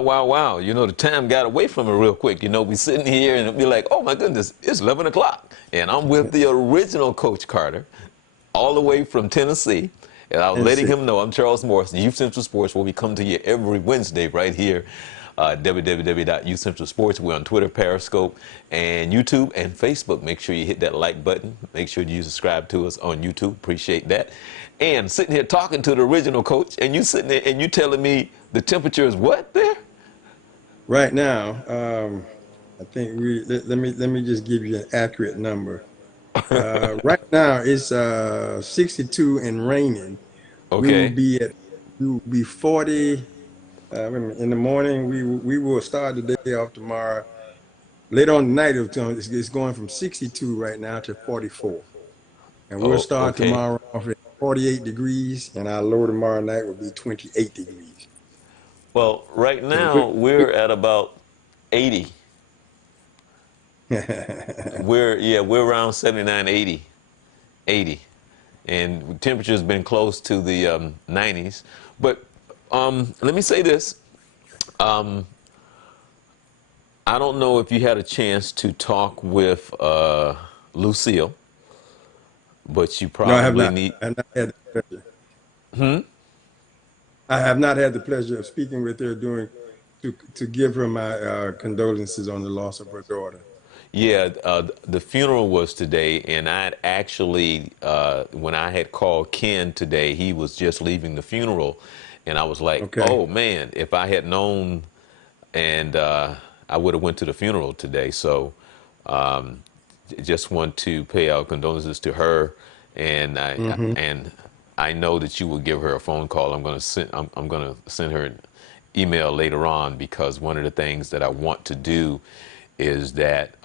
Wow, wow, wow. You know, the time got away from me real quick. You know, we sitting here and be like, oh my goodness, it's 11 o'clock. And I'm with the original Coach Carter, all the way from Tennessee. And I was letting Tennessee. him know I'm Charles Morris, Youth Central Sports, where we come to you every Wednesday right here, www.youthcentralsports. We're on Twitter, Periscope, and YouTube and Facebook. Make sure you hit that like button. Make sure you subscribe to us on YouTube. Appreciate that. And sitting here talking to the original coach, and you sitting there and you telling me the temperature is what there? Right now, I think let me just give you an accurate number. Right now it's 62 and raining. We will Okay. be at we will be 40 wait a minute, in the morning. We will start the day off tomorrow. Later on tonight, it's going from 62 right now to 44, and we'll Oh, start okay. tomorrow off at 48 degrees, and our low tomorrow night will be 28 degrees. Well, right So now we're at about 80. We're around 79, 80, 80, and temperature's been close to the 90s. But let me say this: um, I don't know if you had a chance to talk with Lucille, but you No, I have probably not. need. I have not had the pleasure. Hmm? I have not had the pleasure of speaking with her to give her my condolences on the loss of her daughter. Yeah, the funeral was today, and I'd actually, when I had called Ken today, he was just leaving the funeral, and I was like, Okay. oh man, if I had known, and I would have went to the funeral today. So, um, just want to pay our condolences to her, and Hmm. I know that you will give her a phone call. I'm gonna send her an email later on, because one of the things that I want to do is that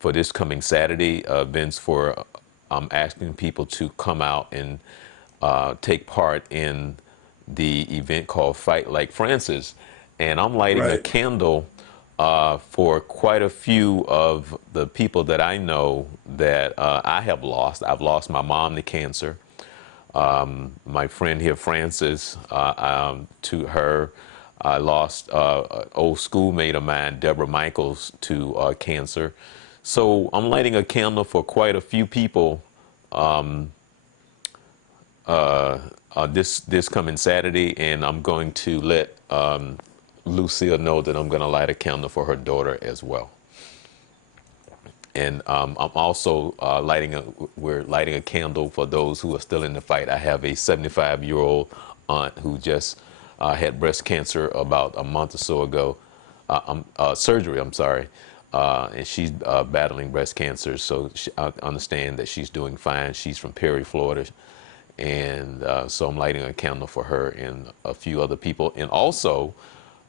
for this coming Saturday, Vince, for I'm asking people to come out and take part in the event called Fight Like Francis, and I'm lighting a Right. candle for quite a few of the people that I know that I have lost. I've lost my mom to cancer. My friend here, Frances, to her. I lost an old schoolmate of mine, Deborah Michaels, to cancer. So I'm lighting a candle for quite a few people this coming Saturday, and I'm going to let Lucille know that I'm going to light a candle for her daughter as well. And I'm also we're lighting a candle for those who are still in the fight. I have a 75-year-old aunt who just had breast cancer about a month or so ago, surgery, I'm sorry, and she's battling breast cancer. So I understand that she's doing fine. She's from Perry, Florida. And so I'm lighting a candle for her and a few other people. And also,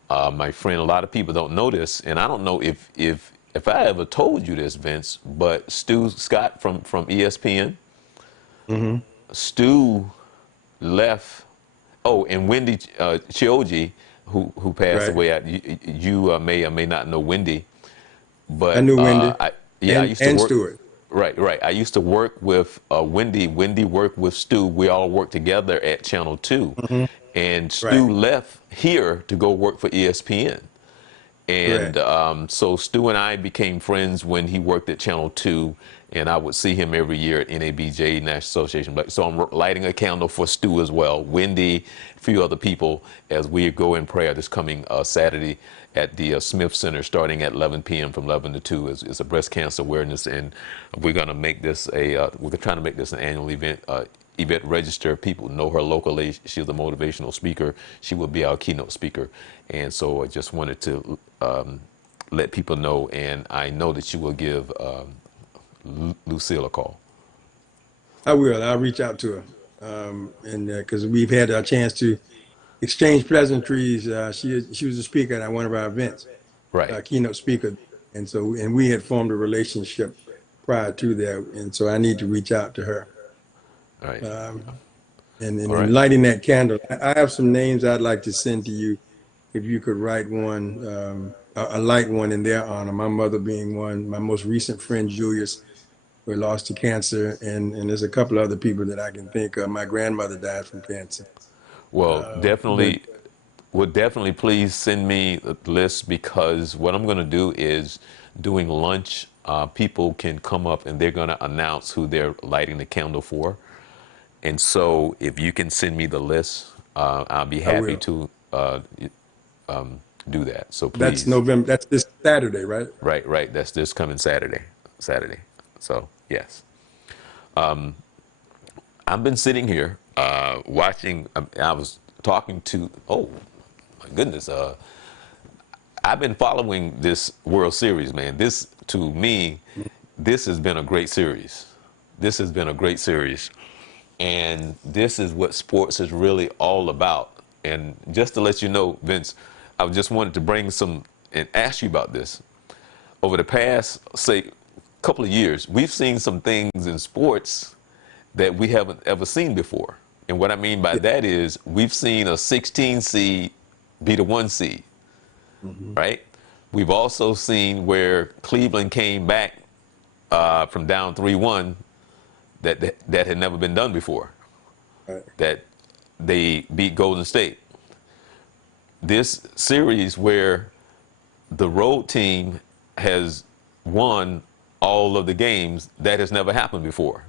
my friend, a lot of people don't know this, and I don't know if I ever told you this, Vince, but Stu Scott from ESPN, Hmm. Stu left. Oh, and Wendy Chioji, who passed Right. away. You may or may not know Wendy, I but knew Wendy I and used to and work. Stewart. Right, right. I used to work with Wendy. Wendy worked with Stu. We all worked together at Channel 2. Hmm. And Right. Stu left here to go work for ESPN. And Correct. so Stu and I became friends when he worked at Channel 2, and I would see him every year at NABJ, National Association. So I'm lighting a candle for Stu as well, Wendy, a few other people, as we go in prayer this coming Saturday at the Smith Center, starting at 11 p.m. from 11 to 2. It's a breast cancer awareness, and we're going to make this we're trying to make this an annual event. Event register. People know her locally. She's a motivational speaker. She will be our keynote speaker. And so I just wanted to let people know, and I know that you will give Lucille a call. I will. I'll reach out to her. And because we've had a chance to exchange pleasantries. She was a speaker at one of our events, Right, keynote speaker, and we had formed a relationship prior to that, and so I need to reach out to her. right, Um, and all in right. lighting that candle, I have some names I'd like to send to you if you could write one, a light one in their honor. My mother being one, my most recent friend Julius, who lost to cancer, and there's a couple other people that I can think of. My grandmother died from cancer, Well, but definitely. Well, definitely please send me a list, because what I'm going to do is doing lunch. People can come up and they're going to announce who they're lighting the candle for. And so if you can send me the list, I'll be I happy will. to do that. So That's please. November. That's this Saturday, right? Right, right. That's this coming Saturday. Saturday. So, yes. I've been sitting here watching. I was talking to, oh, my goodness. I've been following this World Series, man. This, to me, this has been a great series. This has been a great series. And this is what sports is really all about. And just to let you know, Vince, I just wanted to bring some and ask you about this. Over the past, say, couple of years, we've seen some things in sports that we haven't ever seen before. And what I mean by Yeah. that is we've seen a 16 seed beat a 1 seed, Hmm. right? We've also seen where Cleveland came back from down 3-1 that had never been done before, Right. that they beat Golden State. This series where the road team has won all of the games, that has never happened before.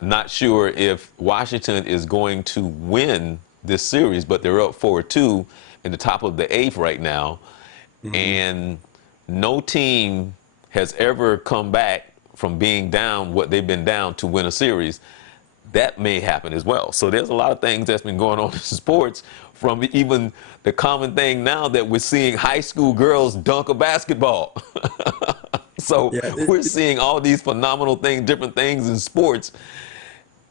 Not sure if Washington is going to win this series, but they're up 4-2 in the top of the eighth right now. Hmm. And no team has ever come back from being down what they've been down to win a series. That may happen as well. So there's a lot of things that's been going on in sports, from even the common thing now that we're seeing high school girls dunk a basketball. So Yeah. we're seeing all these phenomenal things, different things in sports.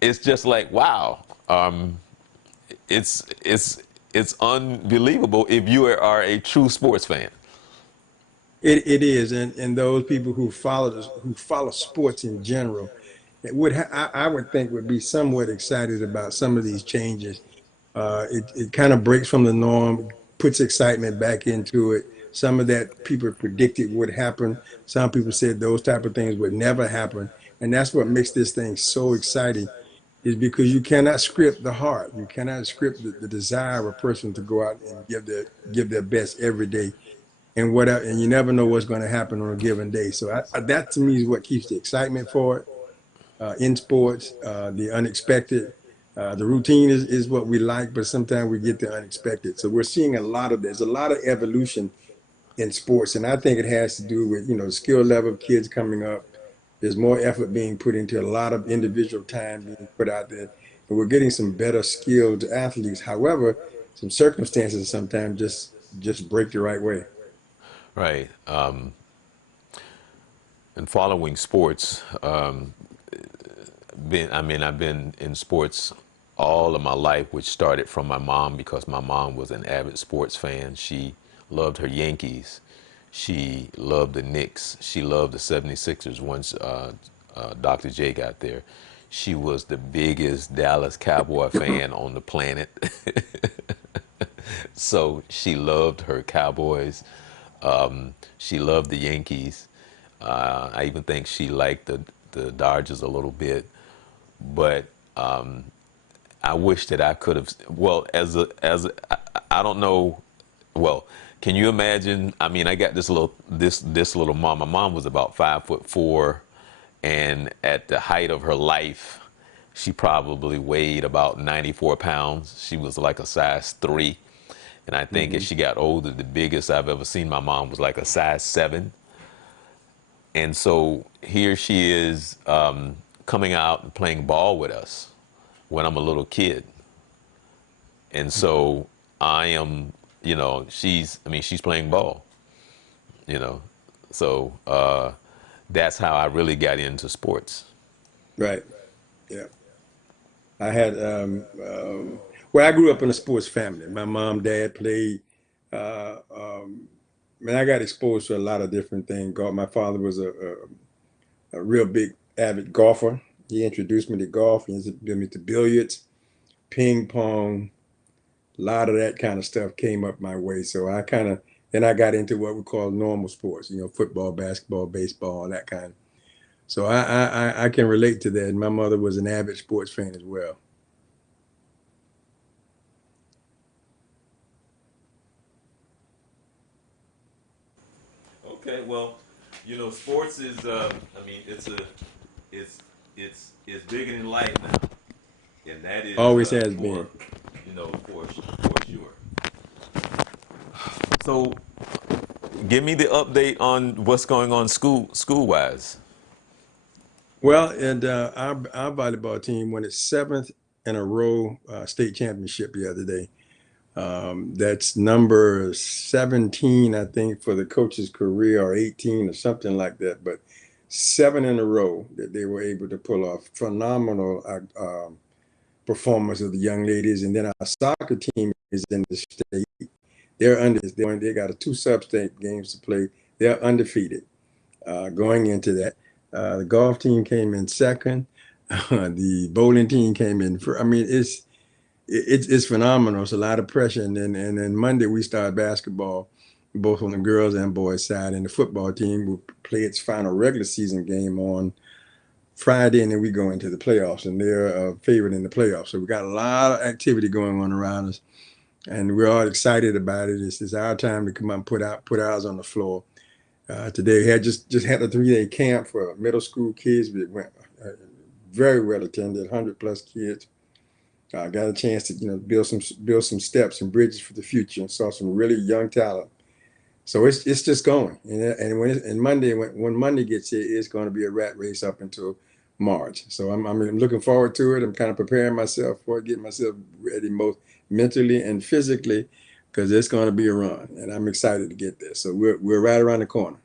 It's just like, wow. It's it's it's unbelievable if you are a true sports fan. It is, and those people who follow sports in general, I would think would be somewhat excited about some of these changes. It kind of breaks from the norm, puts excitement back into it. Some of that people predicted would happen. Some people said those type of things would never happen, and that's what makes this thing so exciting. Is because you cannot script the heart, you cannot script the desire of a person to go out and give their best every day, and whatever, and you never know what's going to happen on a given day. So that to me is what keeps the excitement for it in sports, the unexpected. The routine is what we like, but sometimes we get the unexpected. So we're seeing there's a lot of evolution in sports, and I think it has to do with the skill level of kids coming up. There's more effort being put into a lot of individual time being put out there, and we're getting some better skilled athletes. However, some circumstances sometimes just break the right way. Right. And following sports, I've been in sports all of my life, which started from my mom, because my mom was an avid sports fan. She loved her Yankees. She loved the Knicks. She loved the 76ers once Dr. J got there. She was the biggest Dallas Cowboy fan on the planet. So she loved her Cowboys. She loved the Yankees. I even think she liked the Dodgers a little bit. But I wish that I could have. Well, I don't know. Well, can you imagine? I mean, I got this little mom. My mom was about 5'4", and at the height of her life, she probably weighed about 94 pounds. She was like a size 3. And I think as Hmm. she got older, the biggest I've ever seen my mom was like a size 7. And so here she is, coming out and playing ball with us when I'm a little kid. And so I am, she's playing ball, you know. So that's how I really got into sports. Right. Yeah. I had well, I grew up in a sports family. My mom, dad played. Man, I got exposed to a lot of different things. My father was a real big avid golfer. He introduced me to golf. He introduced me to billiards, ping pong. A lot of that kind of stuff came up my way. So I kind of then I got into what we call normal sports. Football, basketball, baseball, that kind. So I can relate to that. And my mother was an avid sports fan as well. Okay, well, sports is, I mean, it's, it's bigger than life now, and that is Always has for, been. for sure. So, give me the update on what's going on school wise. Well, and our volleyball team won its seventh in a row state championship the other day. That's number 17, I think, for the coach's career, or 18 or something like that. But seven in a row that they were able to pull off. Phenomenal performance of the young ladies. And then our soccer team is in the state. They got a two sub-state games to play. They're undefeated going into that. The golf team came in second. The bowling team came in first. I mean, it's phenomenal. It's a lot of pressure. And then Monday we start basketball, both on the girls and boys side. And the football team will play its final regular season game on Friday, and then we go into the playoffs, and they're a favorite in the playoffs. So we got a lot of activity going on around us, and we're all excited about it. It's our time to come out and put ours on the floor. Today we had just had a 3-day camp for middle school kids. It went very well attended, 100 plus kids. Got a chance to build some steps and bridges for the future, and saw some really young talent. So it's just going, and Monday when Monday gets here, it's going to be a rat race up until March. So I'm looking forward to it. I'm kind of preparing myself for it, getting myself ready, both mentally and physically, because it's going to be a run, and I'm excited to get there. So we're right around the corner.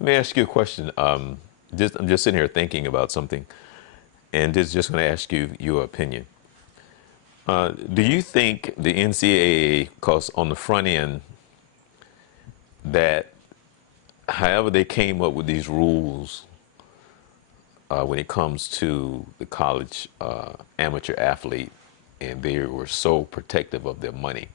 Let me ask you a question. I'm just sitting here thinking about something, and just going to ask you your opinion. Do you think the NCAA, because on the front end, that however they came up with these rules when it comes to the college amateur athlete, and they were so protective of their money,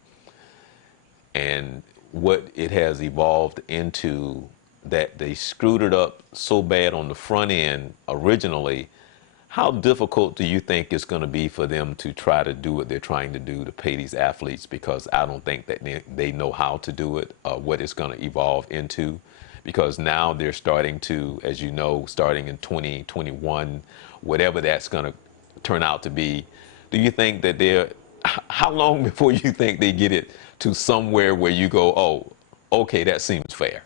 and what it has evolved into, that they screwed it up so bad on the front end originally, how difficult do you think it's going to be for them to try to do what they're trying to do to pay these athletes? Because I don't think that they know how to do it, what it's going to evolve into. Because now they're starting to, as you know, starting in 2021, whatever that's going to turn out to be, do you think that how long before you think they get it to somewhere where you go, oh, okay, that seems fair?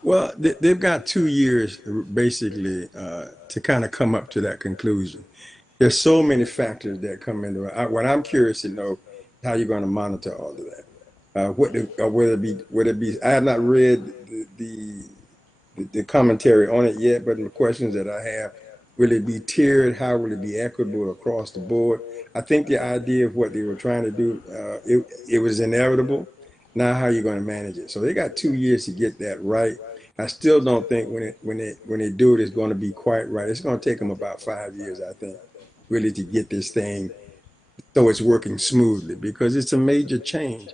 Well, they've got 2 years basically to kind of come up to that conclusion. There's so many factors that come into it. What I'm curious to know, how you're going to monitor all of that. Whether it be, I have not read the commentary on it yet, but the questions that I have, will it be tiered? How will it be equitable across the board? I think the idea of what they were trying to do, it was inevitable. Now, how are you going to manage it? So they got 2 years to get that right. I still don't think when they do it, it's going to be quite right. It's going to take them about 5 years, I think, really to get this thing so it's working smoothly, because it's a major change.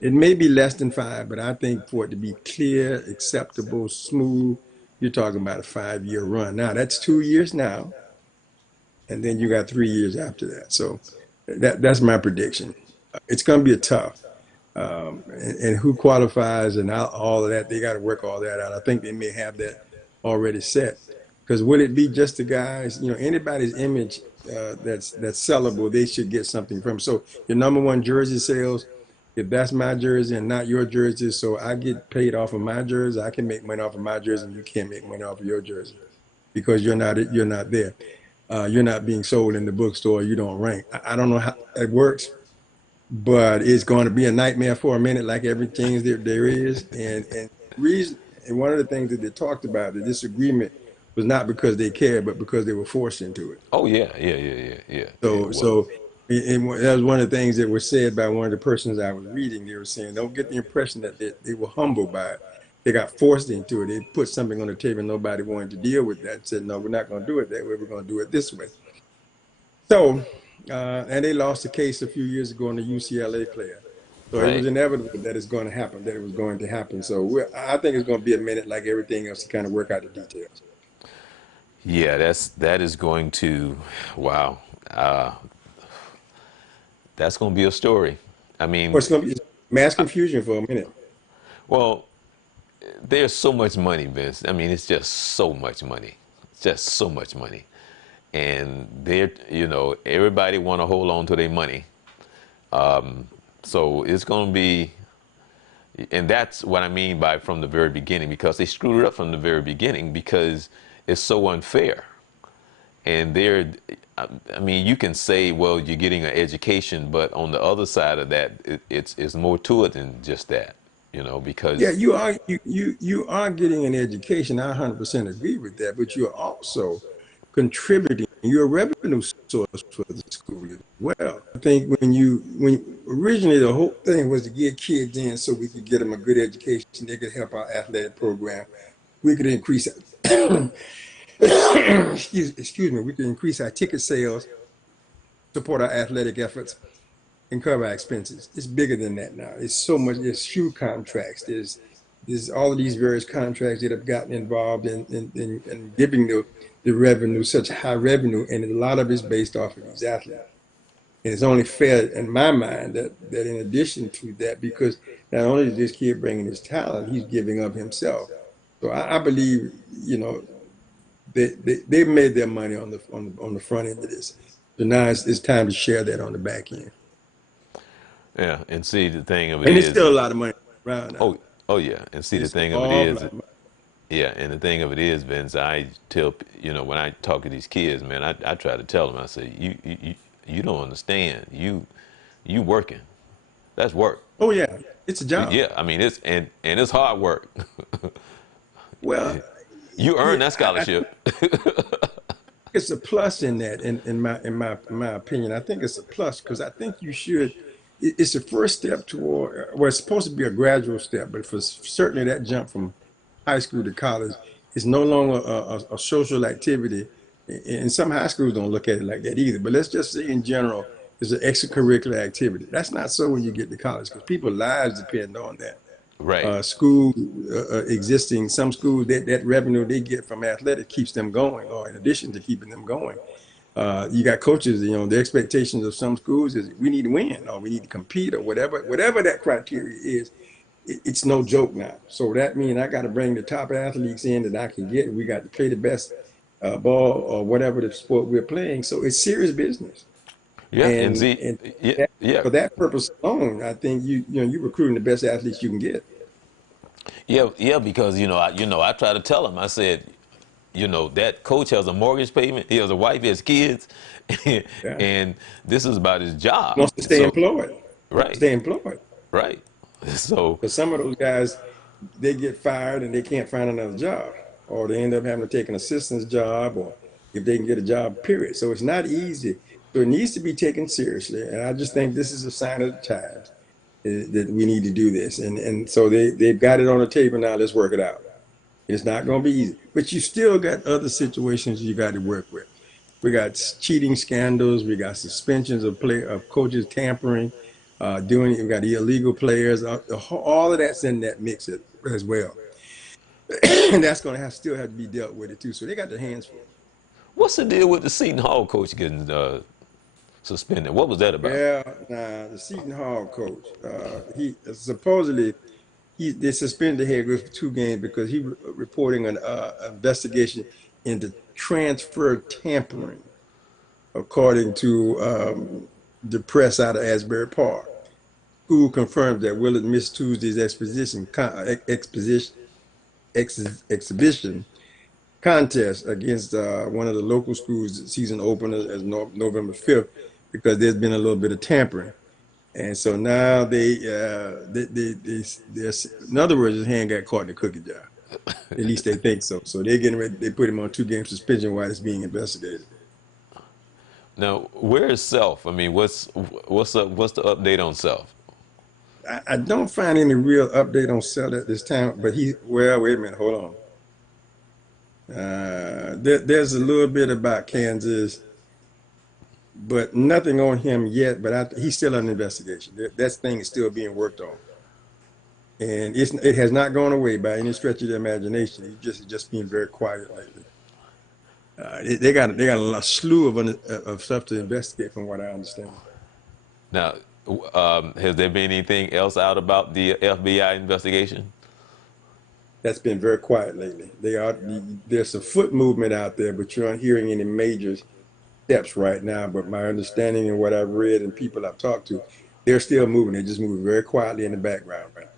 It may be less than five, but I think for it to be clear, acceptable, smooth, you're talking about a 5-year run. Now, that's 2 years now, and then you got 3 years after that. So that's my prediction. It's going to be a tough. And who qualifies and all of that, they got to work all that out. I think they may have that already set. Because would it be just the guys, anybody's image that's sellable, they should get something from. So your number one jersey sales, if that's my jersey and not your jersey, so I get paid off of my jersey, I can make money off of my jersey, and you can't make money off of your jersey because you're not there. You're not being sold in the bookstore. You don't rank. I don't know how it works, but it's going to be a nightmare for a minute, like everything there is. And reason and one of the things that they talked about, the disagreement was not because they cared, but because they were forced into it. Oh yeah, yeah. It So was. so that was one of the things that was said by one of the persons I was reading. They were saying, don't get the impression that they were humbled by it. They got forced into it. They put something on the table. Nobody wanted to deal with that. Said, no, we're not going to do it that way. We're going to do it this way. So, and they lost a case a few years ago on the UCLA player. So it was Right. inevitable that it's going to happen, that it was going to happen. So I think it's going to be a minute, like everything else, to kind of work out the details. Yeah, that is going to, wow, uh, that's going to be a story. I Or mean, it's going to be mass confusion for a minute. well, there's so much money, Vince. I mean, it's just so much money. It's just so much money. And they're, everybody want to hold on to their money. So it's going to be, and that's what I mean by from the very beginning, because they screwed it up from the very beginning because it's so unfair. And I mean, you can say, well, you're getting an education, but on the other side of that, it's more to it than just that, Yeah, because you are getting an education. I 100% agree with that, but you're also contributing. You're a revenue source for the school as well. I think when originally the whole thing was to get kids in so we could get them a good education, they could help our athletic program. We could increase excuse me, we could increase our ticket sales, support our athletic efforts, and cover our expenses. It's bigger than that now. It's so much. There's shoe contracts. There's all of these various contracts that have gotten involved in giving the revenue such high revenue, and a lot of it's based off of these athletes. And it's only fair in my mind that in addition to that, because not only is this kid bringing his talent, he's giving up himself. So I believe, they made their money on the front end of this. So now it's time to share that on the back end. yeah. And see, the thing of it And it's is, still a lot of money around now. oh, oh yeah. And see, the It's an thing of it awful is, lot of money. yeah. And the thing of it is, Vince, I tell, when I talk to these kids, man, I try to tell them, I say, you don't understand. You working. That's work. Oh yeah, it's a job. Yeah. I mean, and it's hard work. Well, You earn yeah, that I scholarship. it's a plus in that. In my opinion, I think it's a plus because I think you should. It's the first step toward. Well, it's supposed to be a gradual step, but for certainly that jump from high school to college is no longer a social activity. And some high schools don't look at it like that either. But let's just say in general, it's an extracurricular activity. That's not so when you get to college because people's lives depend on that. Right. School existing, some schools that revenue they get from athletics keeps them going, or in addition to keeping them going. You got coaches, the expectations of some schools is we need to win or we need to compete or whatever that criteria is. It's no joke now. So that means I got to bring the top athletes in that I can get. We got to play the best ball or whatever the sport we're playing. So it's serious business. Yeah. And see, And yeah, that, yeah, for that purpose alone, I think you're recruiting the best athletes you can get. yeah, yeah. Because I try to tell them. I said, that coach has a mortgage payment. He has a wife, he has kids, Yeah. and this is about his job. Wants to stay So, employed. Wants to right, stay employed. right. So, Because some of those guys, they get fired and they can't find another job, or they end up having to take an assistant's job, or if they can get a job, period. So it's not easy. So it needs to be taken seriously. And I just think this is a sign of the times that we need to do this. And so they've got it on the table now. Let's work it out. It's not going to be easy, but you still got other situations you got to work with. We got cheating scandals. We got suspensions of coaches tampering, doing. We got illegal players. All of that's in that mix as well, and that's going to still have to be dealt with it too. So they got their hands full. what's the deal with the Seton Hall coach getting suspended? What was that about? Yeah, nah, the Seton Hall coach, he supposedly they suspended the head coach for 2 games because he reporting an investigation into transfer tampering, according to the press out of Asbury Park. School confirms that Willard missed Tuesday's exhibition contest against one of the local schools' season opener as November 5th because there's been a little bit of tampering. And so now in other words, his hand got caught in the cookie jar. At least they think so. So they're getting ready. They put him on 2 game suspension while it's being investigated. Now, where is Self? I mean, what's up? What's the update on Self? I don't find any real update on Sell at this time, but well, wait a minute, hold on. There's a little bit about Kansas, but nothing on him yet. But he's still under investigation. That thing is still being worked on, and it has not gone away by any stretch of the imagination. He's just being very quiet lately. They got a slew of stuff to investigate, from what I understand. Now, Has there been anything else out about the FBI investigation? That's been very quiet lately. There's some foot movement out there, but you're not hearing any major steps right now. But my understanding and what I've read and people I've talked to, they're still moving. They're just moving very quietly in the background right now.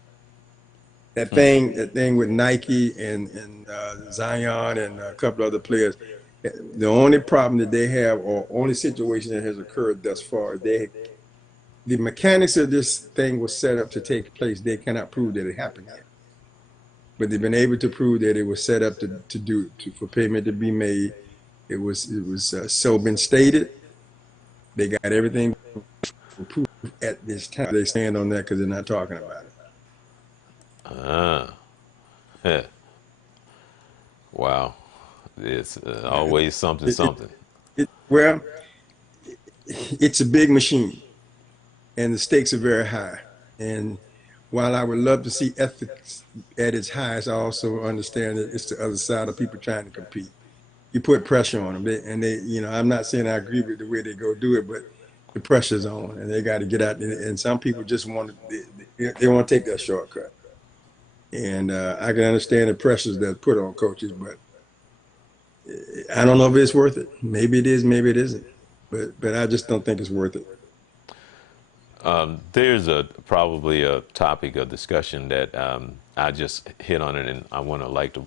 That thing with Nike and Zion and a couple other players, the only problem that they have, or only situation that has occurred thus far, the mechanics of this thing was set up to take place. They cannot prove that it happened yet, but they've been able to prove that it was set up for payment to be made. It was so been stated. They got everything approved at this time. They stand on that because they're not talking about it. Ah, heh. Wow. It's always something, It, it, something. well, it's a big machine, and the stakes are very high. And while I would love to see ethics at its highest, I also understand that it's the other side of people trying to compete. You put pressure on them, I'm not saying I agree with the way they go do it, but the pressure's on, and they got to get out. And some people just they want to take that shortcut. And I can understand the pressures that's put on coaches, but I don't know if it's worth it. Maybe it is, maybe it isn't. But I just don't think it's worth it. There's probably a topic of discussion that I just hit on it, and I want to like to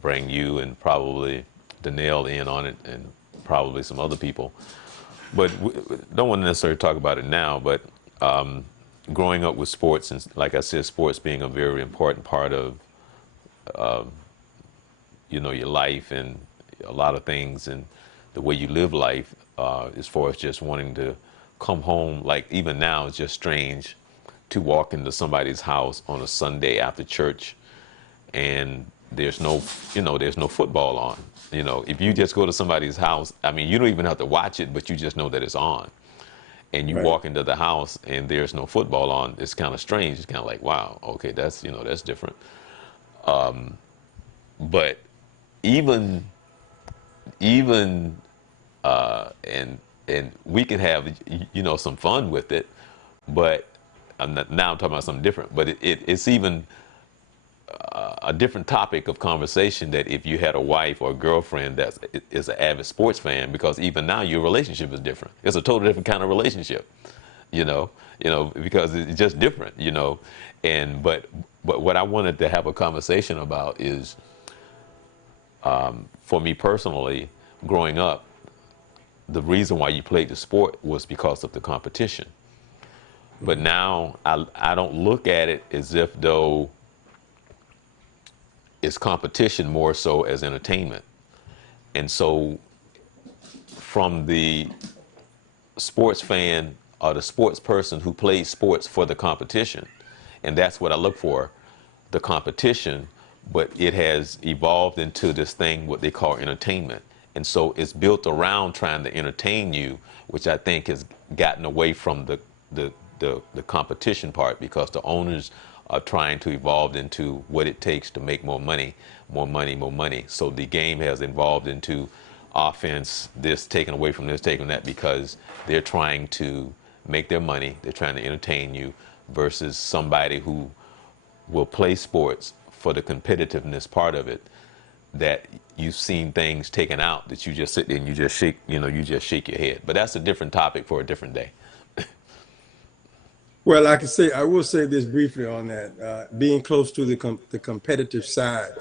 bring you and probably Danielle in on it, and probably some other people. But we don't want to necessarily talk about it now. But growing up with sports, and like I said, sports being a very important part of your life and a lot of things and the way you live life, as far as just wanting to come home. Like even now, it's just strange to walk into somebody's house on a Sunday after church, and there's no football on. If you just go to somebody's house, I mean, you don't even have to watch it, but you just know that it's on. And you Right. walk into the house and there's no football on. It's kind of strange. It's kind of like, wow, okay, that's different. But even even and we can have some fun with it, but now I'm talking about something different. But it's even a different topic of conversation that if you had a wife or a girlfriend that is an avid sports fan, because even now your relationship is different. It's a totally different kind of relationship, because it's just different, And but what I wanted to have a conversation about is, for me personally, growing up, the reason why you played the sport was because of the competition. But now I don't look at it as if though it's competition, more so as entertainment. And so from the sports fan or the sports person who plays sports for the competition, and that's what I look for, the competition, but it has evolved into this thing what they call entertainment. And so it's built around trying to entertain you, which I think has gotten away from the competition part, because the owners are trying to evolve into what it takes to make more money, more money, more money. So the game has evolved into offense, this taken away from this, taking that, because they're trying to make their money. They're trying to entertain you versus somebody who will play sports for the competitiveness part of it, that you've seen things taken out that you just sit there and you just shake your head. But that's a different topic for a different day. Well, I will say this briefly on that. Being close to the competitive side,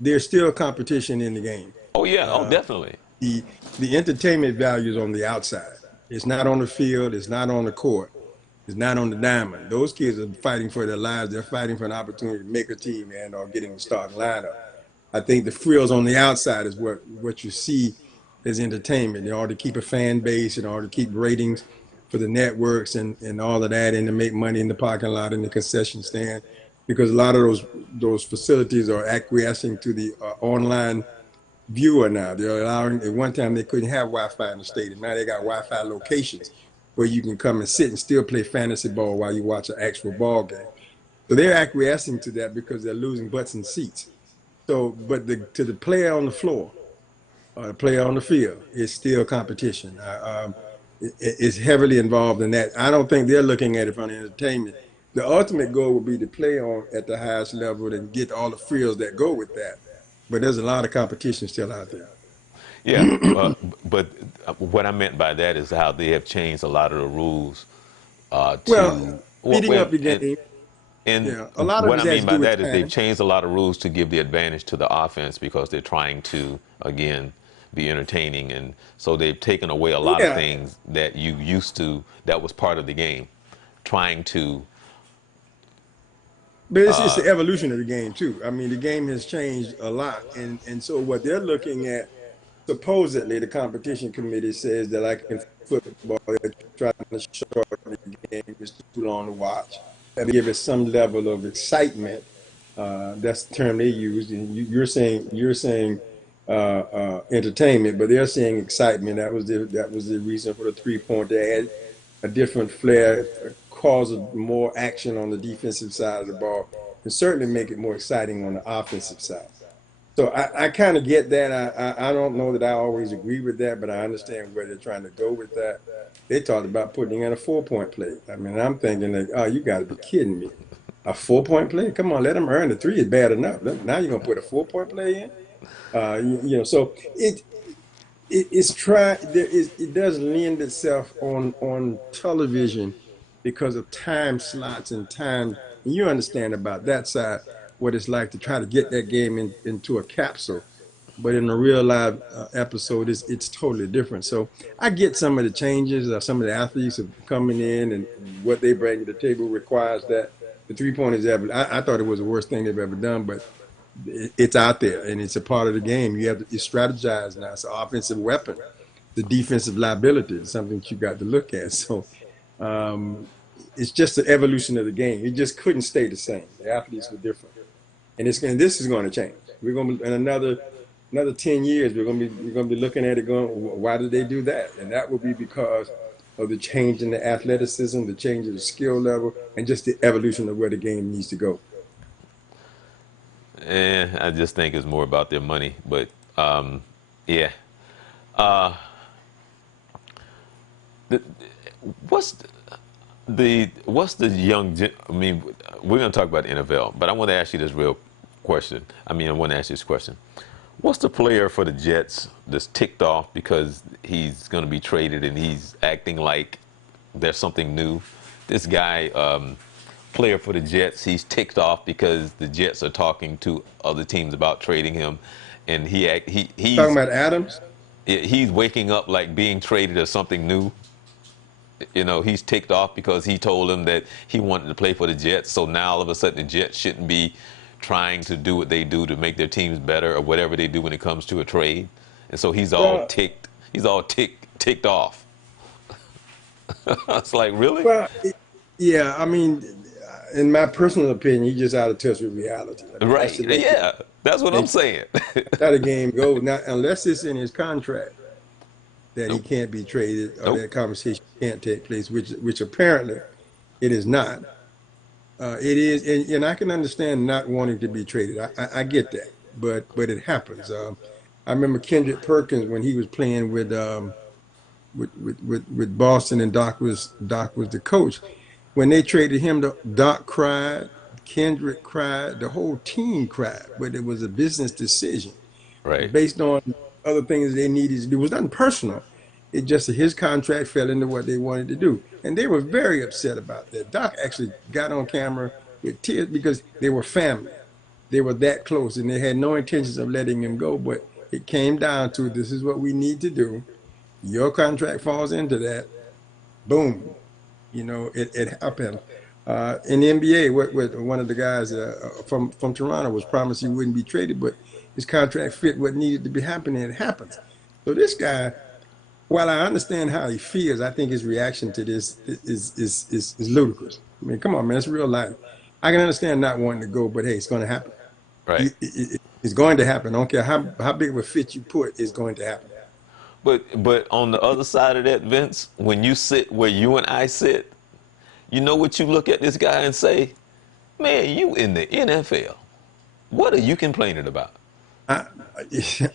there's still competition in the game. Oh yeah, oh Uh, definitely. the the entertainment value is on the outside. It's not on the field. It's not on the court. It's not on the diamond. Those kids are fighting for their lives. They're fighting for an opportunity to make a team and or getting a starting lineup. I think the frills on the outside is what you see as entertainment in order to keep a fan base, in order to keep ratings for the networks and all of that, and to make money in the parking lot and the concession stand, because a lot of those facilities are acquiescing to the online viewer now. They're allowing. At one time they couldn't have Wi-Fi in the stadium. Now they got Wi-Fi locations where you can come and sit and still play fantasy ball while you watch an actual ball game. So they're acquiescing to that because they're losing butts and seats. So, but to the player on the floor or the player on the field, it's still competition. is heavily involved in that. I don't think they're looking at it from entertainment. The ultimate goal would be to play on at the highest level and get all the frills that go with that. But there's a lot of competition still out there. Yeah, but what I meant by that is how they have changed a lot of the rules Well, to well, speeding up the game, and yeah, a lot of what it I has mean to by do with that is they've time. changed a lot of rules to give the advantage to the offense because they're trying to again be entertaining, and so they've taken away a lot of Yeah, things that you used to that was part of the game, trying to but it's the evolution of the game too. I mean, the game has changed a lot, and so what they're looking at, supposedly, the competition committee says that like in football, they're trying to shorten the game. It's too long to watch. And give it some level of excitement. That's the term they use. And you're saying entertainment, but they're saying excitement. That was the reason for the 3 point. They had a different flair, cause more action on the defensive side of the ball, and certainly make it more exciting on the offensive side. So I kind of get that. I don't know that I always agree with that, but I understand where they're trying to go with that. They talked about putting in a 4 point play. I mean, I'm thinking that, oh, you got to be kidding me. A 4 point play? Come on, let them earn the three is bad enough. Now you're gonna put a 4 point play in? So it's try there is it does lend itself on television because of time slots and time. And you understand about that side what it's like to try to get that game into a capsule, but in a real live episode, it's totally different. So I get some of the changes. Some of the athletes are coming in, and what they bring to the table requires that the 3 point is ever. I thought it was the worst thing they've ever done, but it's out there and it's a part of the game. You have to strategize now. It's an offensive weapon. The defensive liability is something that you got to look at. So um, it's just the evolution of the game. It just couldn't stay the same. The athletes were different, and this is going to change. We're going to in another 10 years. We're going to be looking at it going, why did they do that? And that will be because of the change in the athleticism, the change of the skill level, and just the evolution of where the game needs to go. I just think it's more about their money. But yeah, uh, the, what's what's the I mean, we're gonna talk about the NFL, but I want to ask you this real question. I mean, I want to ask you this question. What's the player for the Jets that's ticked off because he's going to be traded and he's acting like there's something new? This guy, player for the Jets, he's ticked off because the Jets are talking to other teams about trading him, and Talking about Adams. he's waking up like being traded or something new. You know, he's ticked off because he told him that he wanted to play for the Jets. So now all of a sudden the Jets shouldn't be trying to do what they do to make their teams better or whatever they do when it comes to a trade. And so he's all Well, ticked. He's all ticked off. It's like, really? Well, yeah, I mean, in my personal opinion, he's just out of touch with reality. I mean, that's Right. the Yeah. That's what I'm nature saying. how the game goes. Now, unless it's in his contract that he Nope. can't be traded or Nope. that conversation can't take place, which apparently it is not. It is, and I can understand not wanting to be traded. I get that, but it happens. I remember Kendrick Perkins when he was playing with Boston, and Doc was the coach. When they traded him, Doc cried, Kendrick cried, the whole team cried, but it was a business decision Right. based on other things they needed to do. It was nothing personal. It just his contract fell into what they wanted to do, and they were very upset about that. Doc actually got on camera with tears because they were family. They were that close, and they had no intentions of letting him go. But it came down to this is what we need to do. Your contract falls into that. Boom. It happened. In the NBA, what one of the guys from Toronto was promised he wouldn't be traded, but his contract fit what needed to be happening. It happens. So this guy, while I understand how he feels, I think his reaction to this is ludicrous. I mean, come on, man, it's real life. I can understand not wanting to go, but hey, it's going to happen. Right. It's going to happen. I don't care how big of a fit you put, it's going to happen. But on the other side of that, Vince, when you sit where you and I sit, you know what you look at this guy and say, man, you in the NFL. What are you complaining about? I,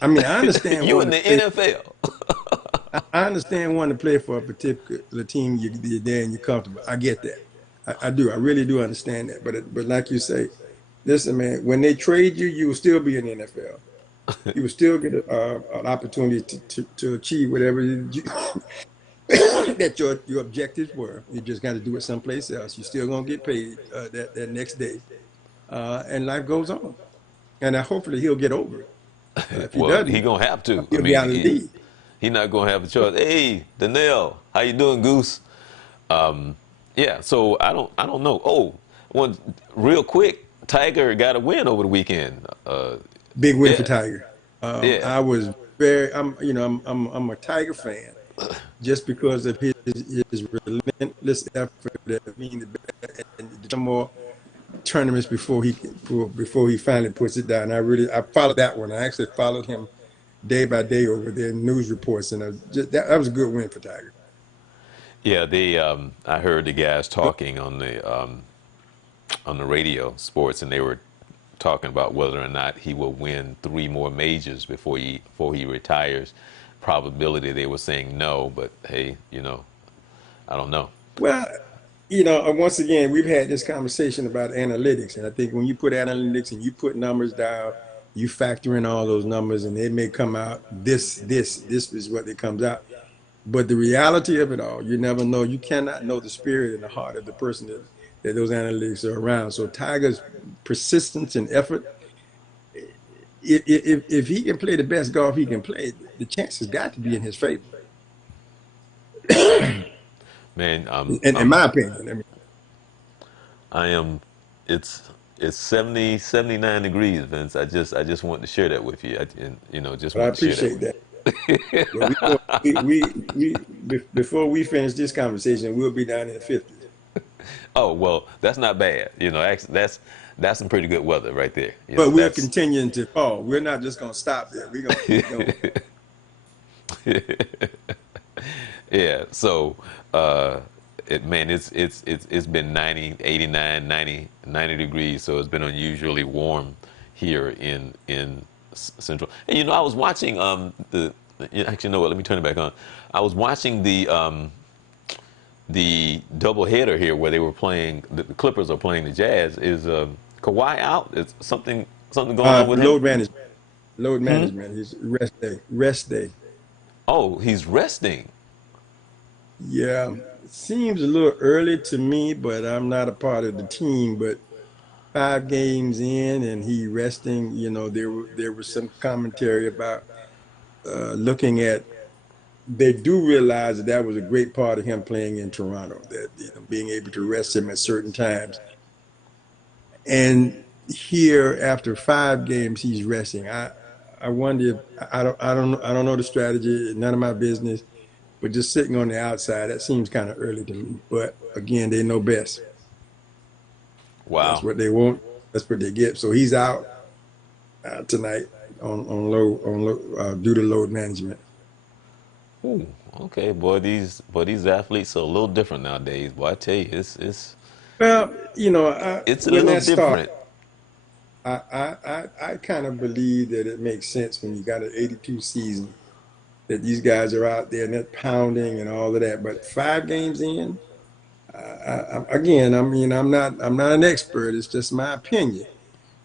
I mean, I understand You in wanting the to play. NFL. I understand wanting to play for a particular team. You're there and you're comfortable. I get that. I do. I really do understand that. But like you say, listen, man, when they trade you, you will still be in the NFL. You will still get an opportunity to achieve whatever that your objectives were. You just got to do it someplace else. You're still gonna get paid that next day, and life goes on. And hopefully he'll get over it. If he Well, he doesn't, gonna have to. I he'll be mean, out of the league. he not gonna have a choice. Hey, Danielle, how you doing, Goose? Yeah. So I don't know. Oh, one real quick, Tiger got a win over the weekend. Big win for Yeah, Tiger. yeah, I was very, I'm a Tiger fan just because of his relentless effort. I mean, and some more tournaments before he finally puts it down. I followed that one. I actually followed him day by day over their news reports, and that was a good win for Tiger. yeah. They I heard the guys talking on the radio sports, and they were talking about whether or not he will win three more majors before he retires. Probability they were saying no, but hey, I don't know. Well, once again, we've had this conversation about analytics, and I think when you put analytics and you put numbers down, you factor in all those numbers, and it may come out this is what it comes out. But the reality of it all, you never know. You cannot know the spirit and the heart of the person that those analytics are around. So Tiger's persistence and effort, if he can play the best golf he can play, the chances got to be in his favor. Man, In my opinion, I mean, I am. It's it's 70 79 degrees, Vince. I just wanted to share that with you. And just but I wanted to share that appreciate with that. you. But before we finish this conversation, we'll be down in the 50s. Oh well, that's not bad. Actually, that's some pretty good weather right there. But we're That's continuing to fall. We're not just going to stop there. We're going to keep going. yeah. So, man, it's been 90, 89, 90 degrees. So it's been unusually warm here in Central. And I was watching actually, no, what? Let me turn it back on. I was watching the double header here where they were playing. The Clippers are playing the Jazz. Is Kawhi out? Is something going on with him? Load management. Load Hmm? management. His rest day. Rest day. Oh, he's resting. Yeah. It seems a little early to me, but I'm not a part of the team. But 5 games in and he resting, there was some commentary about looking at they do realize that was a great part of him playing in Toronto, that being able to rest him at certain times. And here, after 5 games, he's resting. I wonder if I don't know the strategy. None of my business. But just sitting on the outside, that seems kind of early to me. But again, they know best. That's Wow. what they want. That's what they get. So he's out tonight on due to load management. Ooh, okay, boy. These athletes are a little different nowadays. Boy, I tell you, Well, it's a when little that started, different. I kind of believe that it makes sense when you got an 82 season that these guys are out there and they're pounding and all of that. But 5 games in, again, I mean, I'm not an expert. It's just my opinion.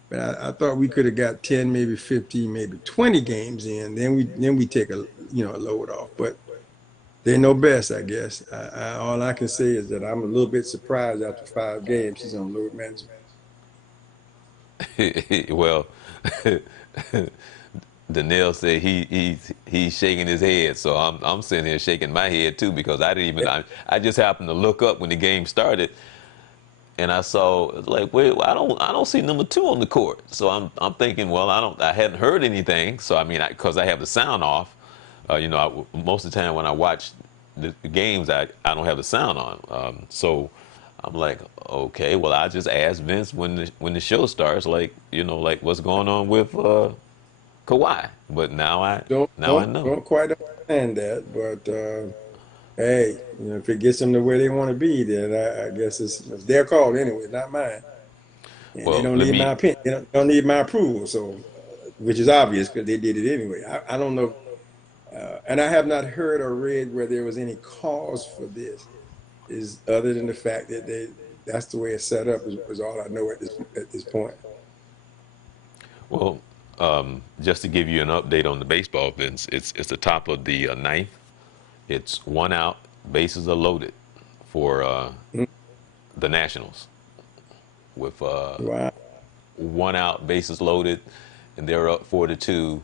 But I thought we could have got 10, maybe 15, maybe 20 games in. Then we take a load off. But they know best, I guess. All I can say is that I'm a little bit surprised after 5 games he's on load management. Well, Danielle said he's shaking his head, so I'm sitting here shaking my head too because I didn't even I just happened to look up when the game started and I saw like wait I don't see number two on the court, so I'm thinking well I hadn't heard anything, so I mean because I have the sound off, most of the time when I watch the games I don't have the sound on, so I'm like okay well I just asked Vince when the show starts like what's going on with Kawhi. But Don't now I don't know. don't quite understand that, but hey, if it gets them to where they want to be, then I guess it's their call anyway, not mine. And they Well, don't let need my me. opinion. They don't need my approval. So, which is obvious because they did it anyway. I don't know. And I have not heard or read where there was any cause for this, is other than the fact that that's the way it's set up is all I know at this point. Well, just to give you an update on the baseball, Vince, it's the top of the ninth. It's one out, bases are loaded for Mm. the Nationals with Wow. one out, bases loaded, and they're up 4-2.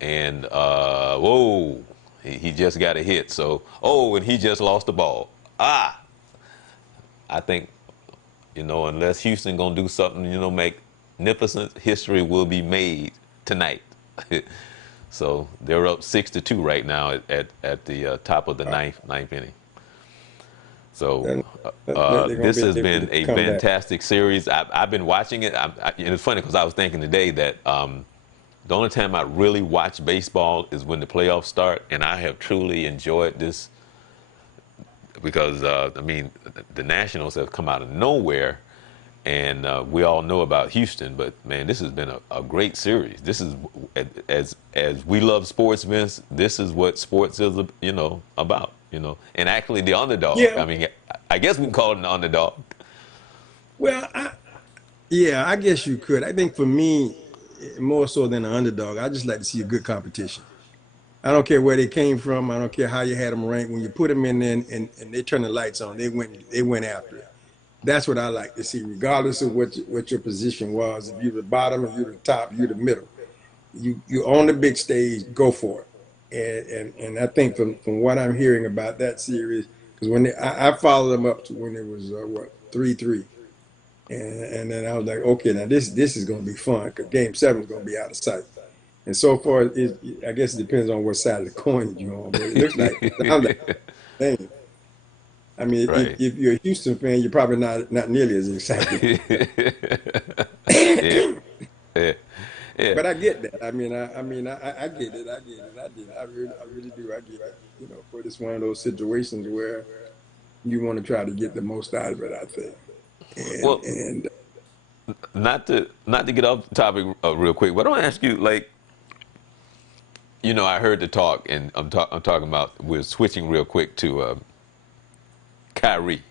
And whoa, he just got a hit. So and he just lost the ball. I think unless Houston gonna do something, magnificent, history will be made tonight. So they're up 6-2 right now at the top of the ninth inning. So Then they're going this to has be able been to a come back. fantastic series. I've been watching it. And it's funny because I was thinking today that the only time I really watch baseball is when the playoffs start, and I have truly enjoyed this because the Nationals have come out of nowhere, and we all know about Houston, but man, this has been a great series. This is as we love sports, Vince. This is what sports is, about. And actually the underdog. Yeah. I mean, I guess we can call it an underdog. Well, yeah, I guess you could. I think for me, more so than an underdog, I just like to see a good competition. I don't care where they came from. I don't care how you had them ranked. When you put them in there and they turn the lights on, they went after it. That's what I like to see, regardless of what your position was. If you're the bottom, if you're the top, you're the middle. You on the big stage, go for it. And I think from what I'm hearing about that series, because I followed them up to when it was what 3-3, and then I was like, okay, now this is going to be fun because Game 7 is going to be out of sight. And so far, I guess it depends on what side of the coin you're on, but it looks like I'm like, dang. I mean, Right. if you're a Houston fan, you're probably not nearly as excited. Yeah. Yeah. Yeah. But I get that. I get it. I get it. I get it. I really do. I get it. But it's one of those situations where you want to try to get the most out of it, I think. And Well, and not to get off the topic real quick, but I want to ask you, like, I heard the talk, and I'm talking about we're switching real quick to Kyrie.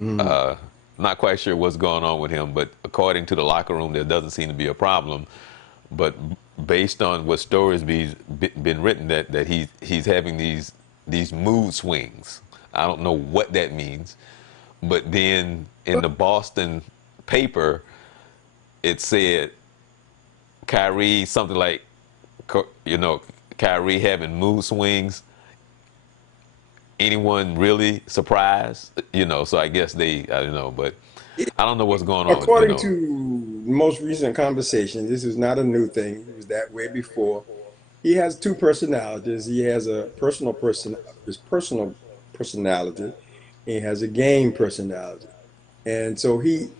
mm, Not quite sure what's going on with him, but according to the locker room, there doesn't seem to be a problem. But based on what stories been written, that he's having these mood swings. I don't know what that means, but then in the Boston paper, it said Kyrie something like, Kyrie having mood swings. Anyone really surprised? So I guess I don't know, but I don't know what's going on. according to the most recent conversation, this is not a new thing. It was that way before. He has two personalities. He has his personal personality, and he has a game personality. And so he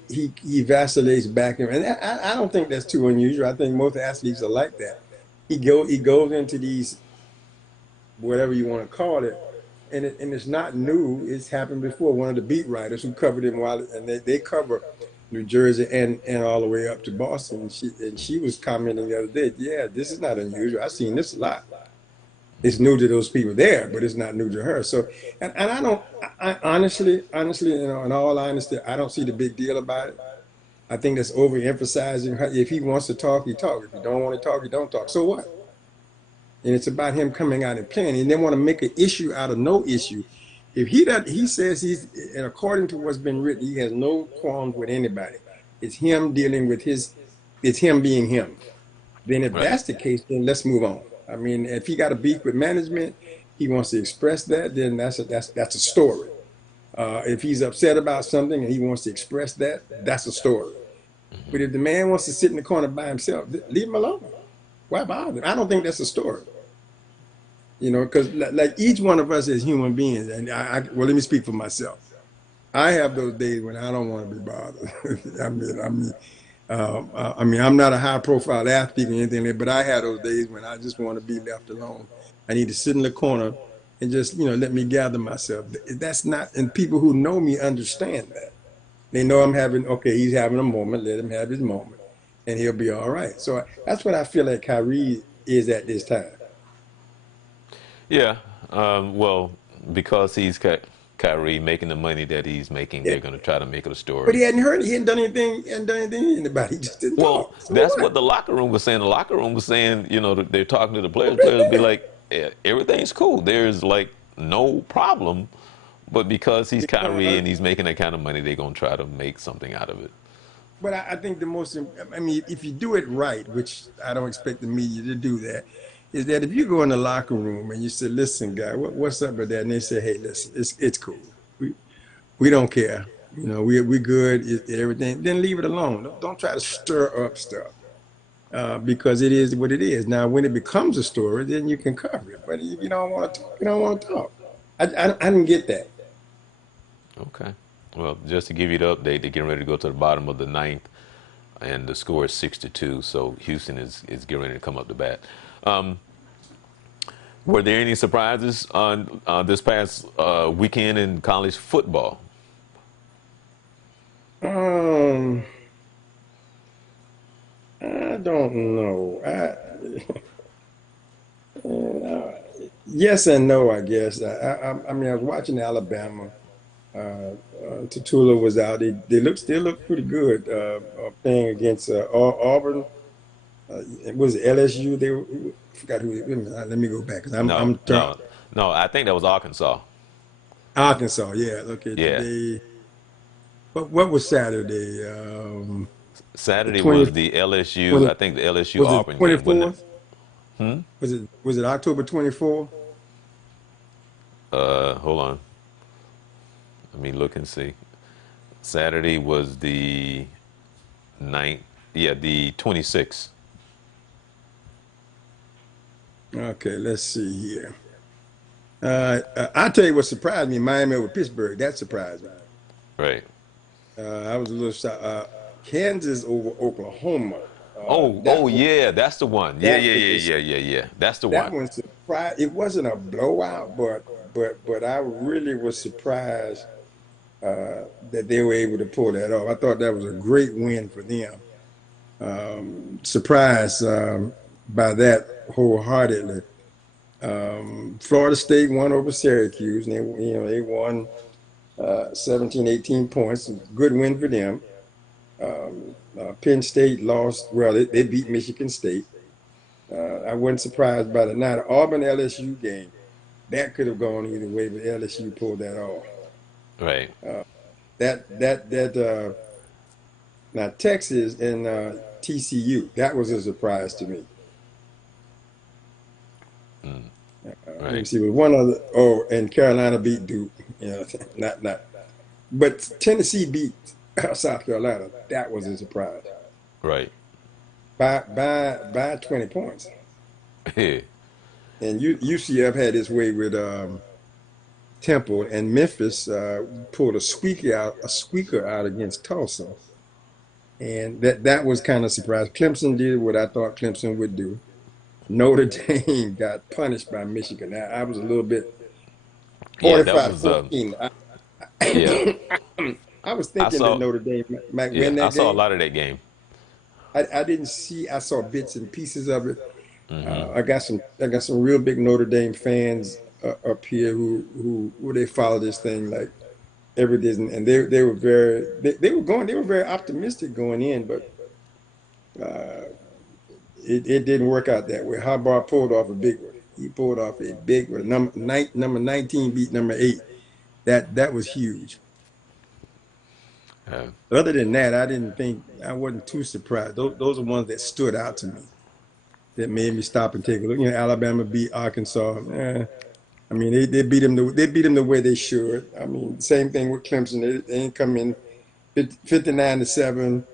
vacillates back and I don't think that's too unusual. I think most athletes are like that. He goes into these whatever you want to call it, and it's not new. It's happened before. One of the beat writers who covered him and they cover New Jersey and all the way up to Boston. And she was commenting the other day, yeah, this is not unusual. I've seen this a lot. It's new to those people there, but it's not new to her. So, and I don't, I honestly, in all honesty, I don't see the big deal about it. I think that's overemphasizing. If he wants to talk, he talk. If he don't want to talk, he don't talk. So what? And it's about him coming out and playing. And they want to make an issue out of no issue. If he says and according to what's been written, he has no qualms with anybody. It's him dealing with it's him being him. Then if Right. that's the case, then let's move on. I mean, if he got a beef with management, he wants to express that, then that's a story. If he's upset about something and he wants to express that, that's a story. But if the man wants to sit in the corner by himself, leave him alone. Why bother him? I don't think that's a story. Because like each one of us as human beings, and well, let me speak for myself. I have those days when I don't want to be bothered. I'm not a high profile athlete or anything like that, but I have those days when I just want to be left alone. I need to sit in the corner and just, let me gather myself. That's not, and people who know me understand that. They know okay, he's having a moment, let him have his moment, and he'll be all right. So that's what I feel like Kyrie is at this time. Yeah. Well, because Kyrie making the money that he's making, Yeah. they're going to try to make it a But story. he hadn't done anything, to anybody. He just didn't Well, talk. So that's what? what the locker room was saying. The locker room was saying, they're talking to the No players. Players be business. like, "Yeah, everything's cool. There's like no problem. But because he's Kyrie Because, and he's making that kind of money, they're going to try to make something out of it. but I think I mean, if you do it right, which I don't expect the media to do that, is that if you go in the locker room and you say, "Listen, guy, what's up with that?" And they say, "Hey, listen, it's cool. We don't care. We good. Everything. Then leave it alone. Don't try to stir up stuff." Because it is what it is. Now, when it becomes a story, then you can cover it. But if you don't want to talk, you don't want to talk. I didn't get that. Okay. Well, just to give you the update, they're getting ready to go to the bottom of the ninth, and the score is 6-2. So Houston is getting ready to come up to bat. Um, were there any surprises on this past weekend in college football? Um, I don't know. Uh, yes and no, I guess. I mean, I was watching Alabama. Tatula was out. They still look pretty good playing against Auburn. It was LSU. I forgot who. Wait a minute, let me go back because No, I'm trying. no, no. I think that was Arkansas. Arkansas. Yeah. Okay. Yeah. Today. What was Saturday? The Saturday 20, was the LSU. 20 I think the LSU was it Auburn game, wasn't it? 24th? Was it October 24th? Hold on. Let me look and see. Saturday was the ninth. Yeah, the 26th. Okay, let's see here. I'll tell you what surprised me: Miami over Pittsburgh. That surprised me. Right. I was a little shocked. Kansas over Oklahoma. Oh, That oh one, yeah, that's the one. Yeah, that yeah, was yeah, yeah, yeah, yeah. That's the that one. one surprised. It wasn't a blowout, but I really was surprised that they were able to pull that off. I thought that was a great win for them. Surprised by that wholeheartedly. Florida State won over Syracuse, and they won 17, 18 points. Good win for them. Penn State lost. Well, they beat Michigan State. I wasn't surprised by that. Now, the Auburn LSU game, that could have gone either way, but LSU pulled that off. Right. Uh, that now Texas and TCU, that was a surprise to me. Let me Right. see, with one other. Oh, and Carolina beat Duke. Not. But Tennessee beat South Carolina. That was a surprise Right. by 20 points. And UCF had its way with Temple, and Memphis pulled a squeaker out against Tulsa, and that was kind of surprised. Clemson did what I thought Clemson would do. Notre Dame got punished by Michigan. I was a little bit Yeah, that was 45-14. yeah. I was I thinking that saw Notre Dame might yeah, win I that saw a game. lot of that game. I didn't see. I saw bits and pieces of it. I got some real big Notre Dame fans up here who they follow this thing like every day, and they were they were very optimistic going in, but uh, it didn't work out that way. Harbaugh pulled off a big one. He pulled off a big one. Number 19 beat number 8. That was huge. Uh, Other than that, I wasn't too surprised. Those are ones that stood out to me, that made me stop and take a look. Alabama beat Arkansas. I mean, they beat them the way they should. I mean, same thing with Clemson. They ain't come in 59-7,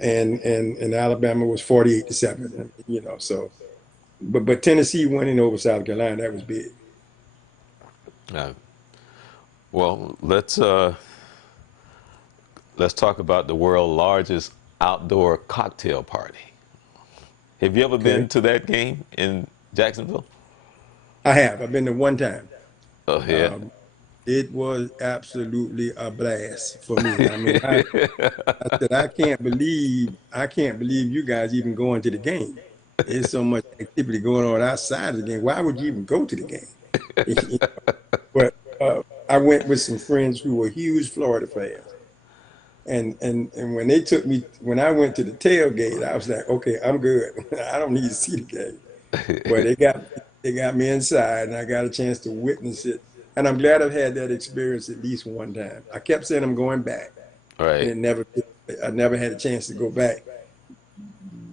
and Alabama was 48-7. So, but Tennessee winning over South Carolina, that was big. uh, well, let's talk about the world's largest outdoor cocktail party. Have you ever Okay, been to that game in Jacksonville? I have. I've been there one time. Oh yeah. Um, it was absolutely a blast for me. I mean, I said I can't believe you guys even going to the game. There's so much activity going on outside of the game. Why would you even go to the game? But I went with some friends who were huge Florida fans. And when they took me, when I went to the tailgate, I was like, okay, I'm good. I don't need to see the game. But they got me inside, and I got a chance to witness it. And I'm glad I've had that experience at least one time. I kept saying I'm going back, and Right. I never had a chance to go back.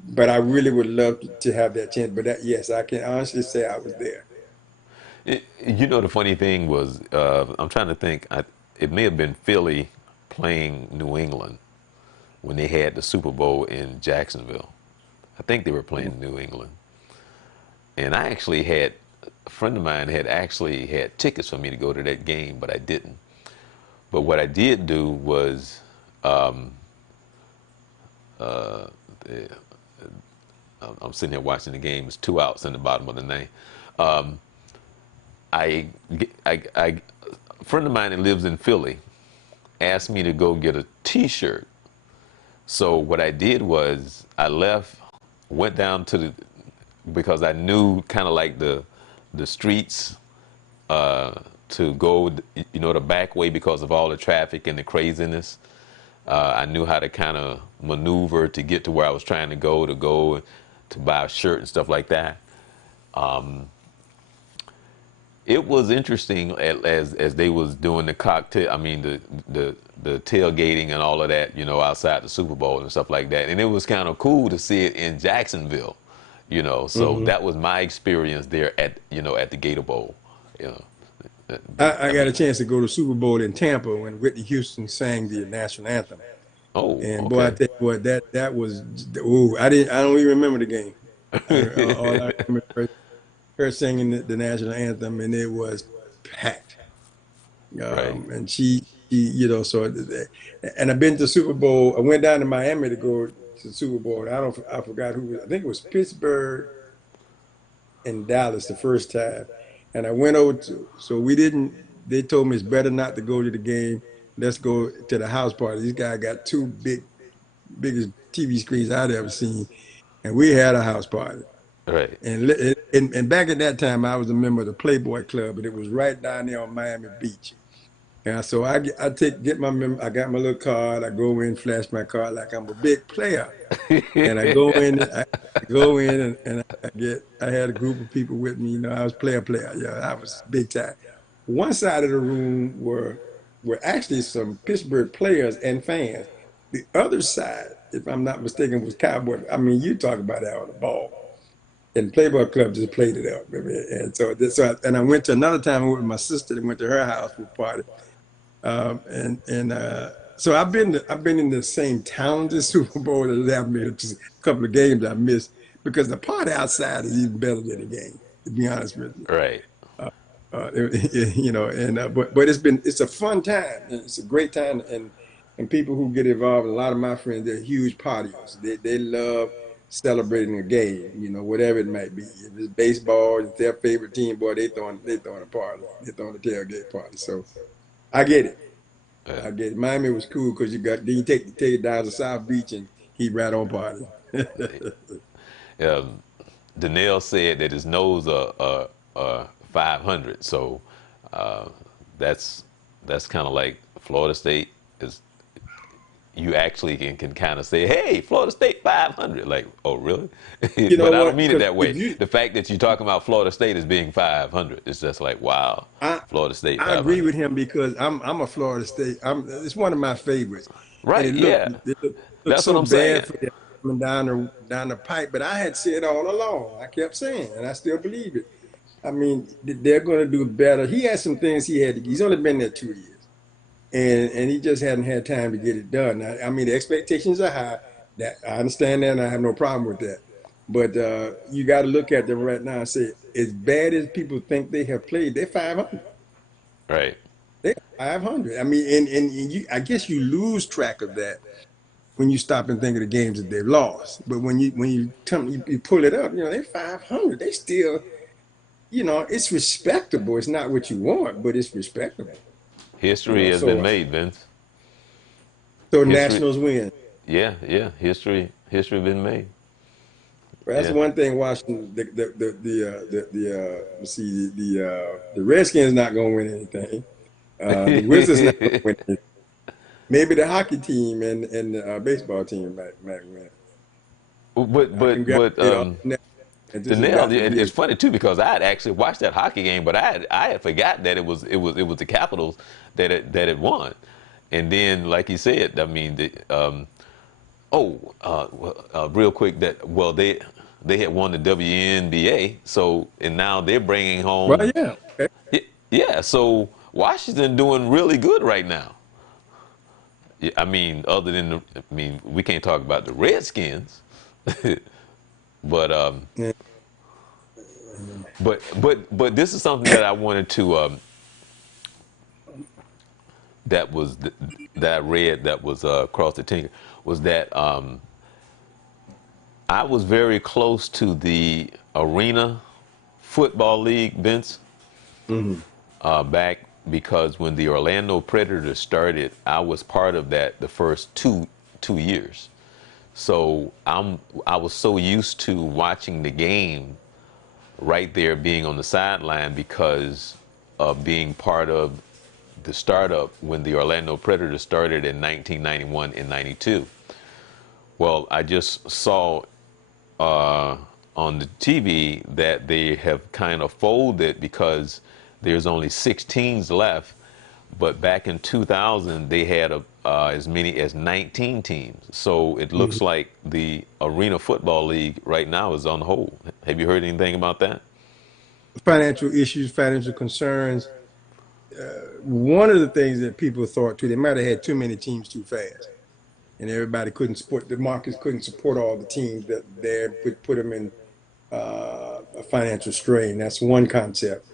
But I really would love to have that chance. But that, yes, I can honestly say I was there. You know, the funny thing was, I'm trying to think. It may have been Philly playing New England when they had the Super Bowl in Jacksonville. I think they were playing New England, and I actually had a friend of mine had actually had tickets for me to go to that game, but I didn't. But what I did do was, eh, I'm sitting here watching the game. It's 2 outs in the bottom of the ninth. I, a friend of mine that lives in Philly asked me to go get a T-shirt. So what I did was I left, went down to the, because I knew kind of like the streets to go, the back way because of all the traffic and the craziness. I knew how to kind of maneuver to get to where I was trying to go to buy a shirt and stuff like that. It was interesting as they was doing the cocktail. I mean the tailgating and all of that, outside the Super Bowl and stuff like that. And it was kind of cool to see it in Jacksonville, So Hmm. that was my experience there at the Gator Bowl. You know, I I got a mean, chance to go to Super Bowl in Tampa when Whitney Houston sang the national anthem. oh, And boy, I okay, tell you what, that was, ooh, I don't even remember the game. All I remember was her singing the national anthem, and it was packed. right. And and I've been to Super Bowl. I went down to Miami to go to the Super Bowl. I forgot who. I think it was Pittsburgh and Dallas the first time, and I went over to. So we didn't. They told me it's better not to go to the game. Let's go to the house party. These guys got two biggest TV screens I'd ever seen, and we had a house party. Right. And back at that time, I was a member of the Playboy Club, and it was right down there on Miami Beach. And so I got my little card. I go in, flash my card like I'm a big player, and I go in, and I had a group of people with me. I was player. Yeah, I was big time. One side of the room were actually some Pittsburgh players and fans. The other side, if I'm not mistaken, was Cowboys. I mean, you talk about that on the ball. And Playboy Club just played it up. I mean, and I went to another time with my sister that went to her house for a party. So I've been in the same town this Super Bowl that I've made just a couple of games I missed because the party outside is even better than the game. To be honest with you, Right. but it's a fun time. It's a great time, and people who get involved. A lot of my friends, they're huge partiers. They love celebrating a game. Whatever it might be. If it's baseball, it's their favorite team. Boy, they throwing a party. They throwing a tailgate party. So I get it. Uh, I get it. Miami was cool because you take it down to South Beach and keep right on party. um, Donnell said that his nose are 500, so uh, that's that's kind of like Florida State is. You actually can kind of say, "Hey, Florida State 500." Like, oh, really? You know But I don't what? mean it Because that if way. you, The fact that you're talking about Florida State as being 500, it's just like, wow, I Florida State I agree 500. with him because I'm a Florida State. It's one of my favorites, and Right? it Yeah, looked that's what so I'm bad saying. for them coming down the pipe. But I had said all along. I kept saying, and I still believe it. I mean, they're going to do better. He had some things he had to. He's only been there 2 years. And he just hadn't had time to get it done. I mean, the expectations are high. That I understand that, and I have no problem with that. But you got to look at them right now and say, as bad as people think they have played, they're 500. Right. They're 500. I mean, and I guess you lose track of that when you stop and think of the games that they've lost. But when you pull it up, they're 500. They still, it's respectable. It's not what you want, but it's respectable. You History know, has been so made, Vince. so History. Nationals win. Yeah, yeah. History been made. Well, that's Yeah. one thing. Watching let's see, the Redskins not going to win anything. The Wizards not going to win anything. Maybe the hockey team and the baseball team might win. but I but but congratulate all um, the and the this has nail. got to be It's a funny too because I had actually watched that hockey game, but I had forgot that it was the Capitals that it won, and then like you said, I mean, real quick that well they had won the WNBA, so and now they're bringing well, home. yeah. Okay. Yeah, so Washington doing really good right now. Yeah, I mean, other than I mean, we can't talk about the Redskins, but Yeah. but this is something that I wanted to that was that I read that was across the tinker was that I was very close to the Arena Football League, Vince, Mhm. back because when the Orlando Predators started, I was part of that the first two years. So I was so used to watching the game right there, being on the sideline because of being part of the startup when the Orlando Predators started in 1991 and 92. Well, I just saw uh, on the TV that they have kind of folded because there's only six teams left. But back in 2000, they had as many as 19 teams. So it looks Mhm. like the Arena Football League right now is on hold. Have you heard anything about that? Financial issues, financial concerns. One of the things that people thought too, they might have had too many teams too fast, and everybody couldn't support the markets couldn't support all the teams that there put them in a financial strain. That's one concept.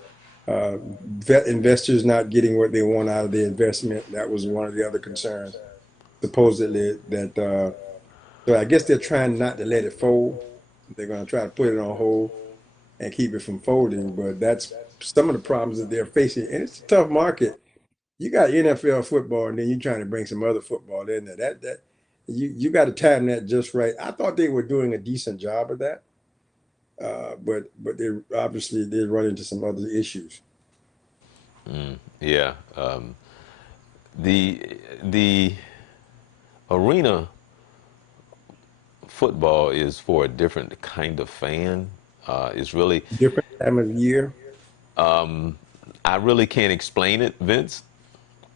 Vet investors not getting what they want out of the investment. That was one of the other concerns, supposedly that. So I guess they're trying not to let it fold. They're going to try to put it on hold and keep it from folding. But that's some of the problems that they're facing, and it's a tough market. You got NFL football, and then you're trying to bring some other football in there. That you got to time that just right. I thought they were doing a decent job of that, but they obviously did run into some other issues. Yeah. The Arena Football is for a different kind of fan. It's really Different time of year. I really can't explain it, Vince.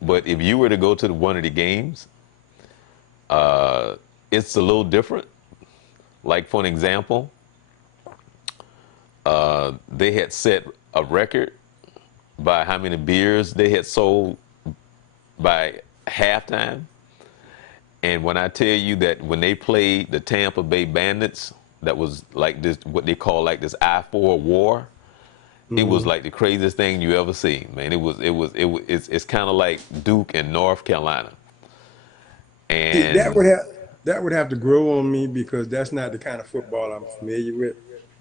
But if you were to go to one of the games, it's a little different. Like for an example, they had set a record by how many beers they had sold by halftime. And when I tell you that when they played the Tampa Bay Bandits, that was like this, what they call like this I-4 war. It was Hmm. like the craziest thing you ever seen, man. It's kind of like Duke in North Carolina. See, And that would have to grow on me because that's not the kind of football I'm familiar with.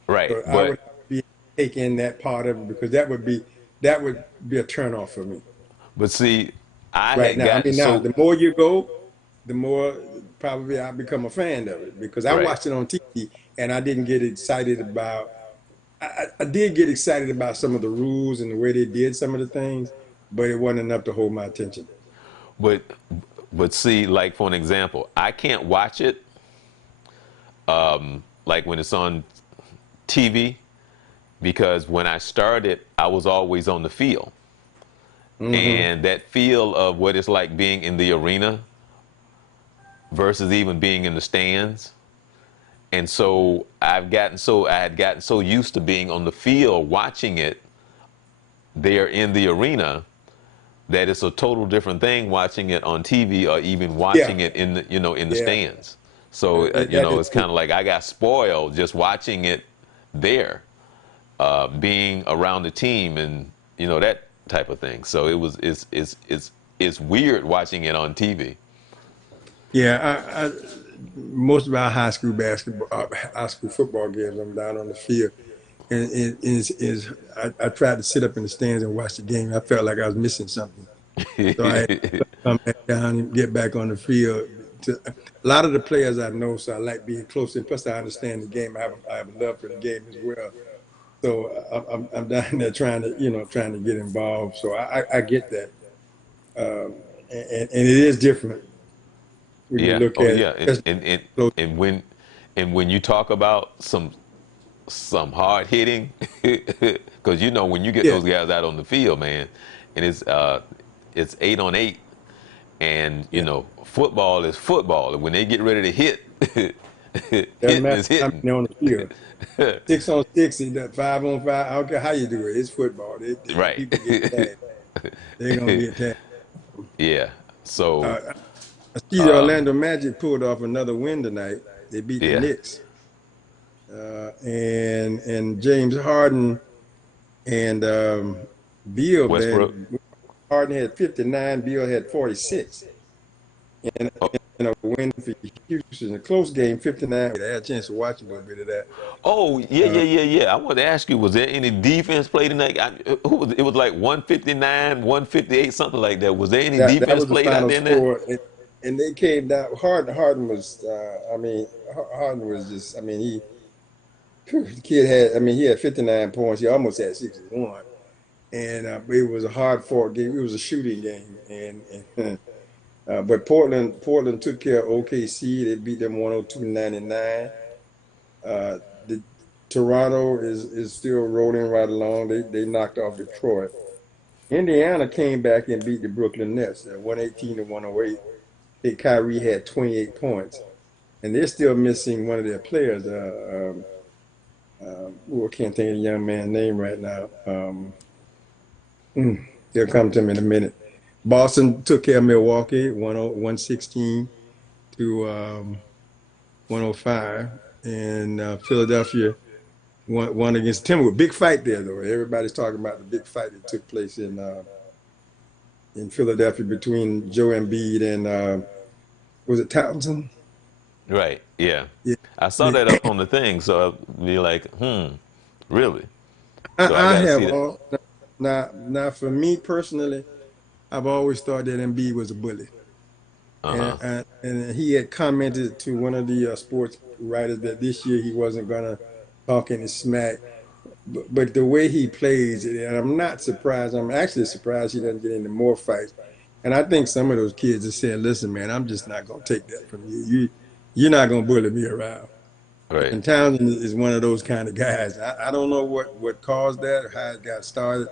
right, So I would but have to be taking that part of it because that would be a turnoff for me see, I right had now. I gotten mean, now so the more you go, the more probably I become a fan of it because I right. watched it on TV and I didn't get excited about. I did get excited about some of the rules and the way they did some of the things, but it wasn't enough to hold my attention. But see, like for an example, I can't watch it like when it's on TV because when I started, I was always on the field. Hmm. And that feel of what it's like being in the arena versus even being in the stands. And so I had gotten so used to being on the field watching it there in the arena that it's a total different thing watching it on TV or even Yeah, watching it in the in the yeah, stands. So that is it's true. kind of like I got spoiled just watching it there, being around the team and that type of thing. So it's weird watching it on TV. Yeah, most of our high school basketball, high school football games, I'm down on the field, and I tried to sit up in the stands and watch the game. I felt like I was missing something, so I had to come back down and get back on the field a lot of the players I know, so I like being close. And plus, I understand the game. I have a love for the game as well. So I'm down there trying to, trying to get involved. So I get that. And it is different when you Yeah. look Oh at it. yeah. And Especially and and close. and when and when you talk about some hard hitting, because when you get Yeah, those guys out on the field, man, and it's 8 on 8, and yeah. football is football, and when they get ready to hit, Doesn't hitting matter is how hitting. many on the field. 6 on 6 and that 5 on 5. I don't care how you do it. It's football. Right. People get tagged. They're gonna get tagged. Yeah. So Uh, I see the Orlando Magic pulled off another win tonight. They beat the yeah, Knicks. And James Harden and Beal, Westbrook. man. Harden had 59, Beal had 46. And Oh, a win for Houston. A close game, 59. I had a chance to watch a little bit of that. oh yeah, Uh, yeah, yeah, yeah. I wanted to ask you, was there any defense played tonight? Who was it? Was like 159, 158, something like that. Was there any that defense was the played out final there in there? score. And they came down. Harden was, Harden was just, the kid had, he had 59 points. He almost had 61. And it was a hard fought game. It was a shooting game. And but Portland took care of OKC. They beat them 102-99. The Toronto is still rolling right along. They knocked off Detroit. Indiana came back and beat the Brooklyn Nets at 118-108. Kyrie had 28 points, and they're still missing one of their players. I can't think of the young man's name right now. They'll come to me in a minute. Boston took care of Milwaukee, 116 to 105, and Philadelphia won against Timberwolves. Big fight there, though. Everybody's talking about the big fight that took place in Philadelphia between Joe Embiid and was it Townsend? Right. Yeah. Yeah. I saw that up on the thing, so I'd be like, really? So I I got to have see that. all now for me personally, I've always thought that Embiid was a bully. Uh huh. And he had commented to one of the sports writers that this year he wasn't gonna talk any smack. But the way he plays, and I'm not surprised. I'm actually surprised he doesn't get into more fights. And I think some of those kids are saying, "Listen, man, I'm just not gonna take that from you. You're not gonna bully me around." Right. And Townsend is one of those kind of guys. I don't know what caused that or how it got started.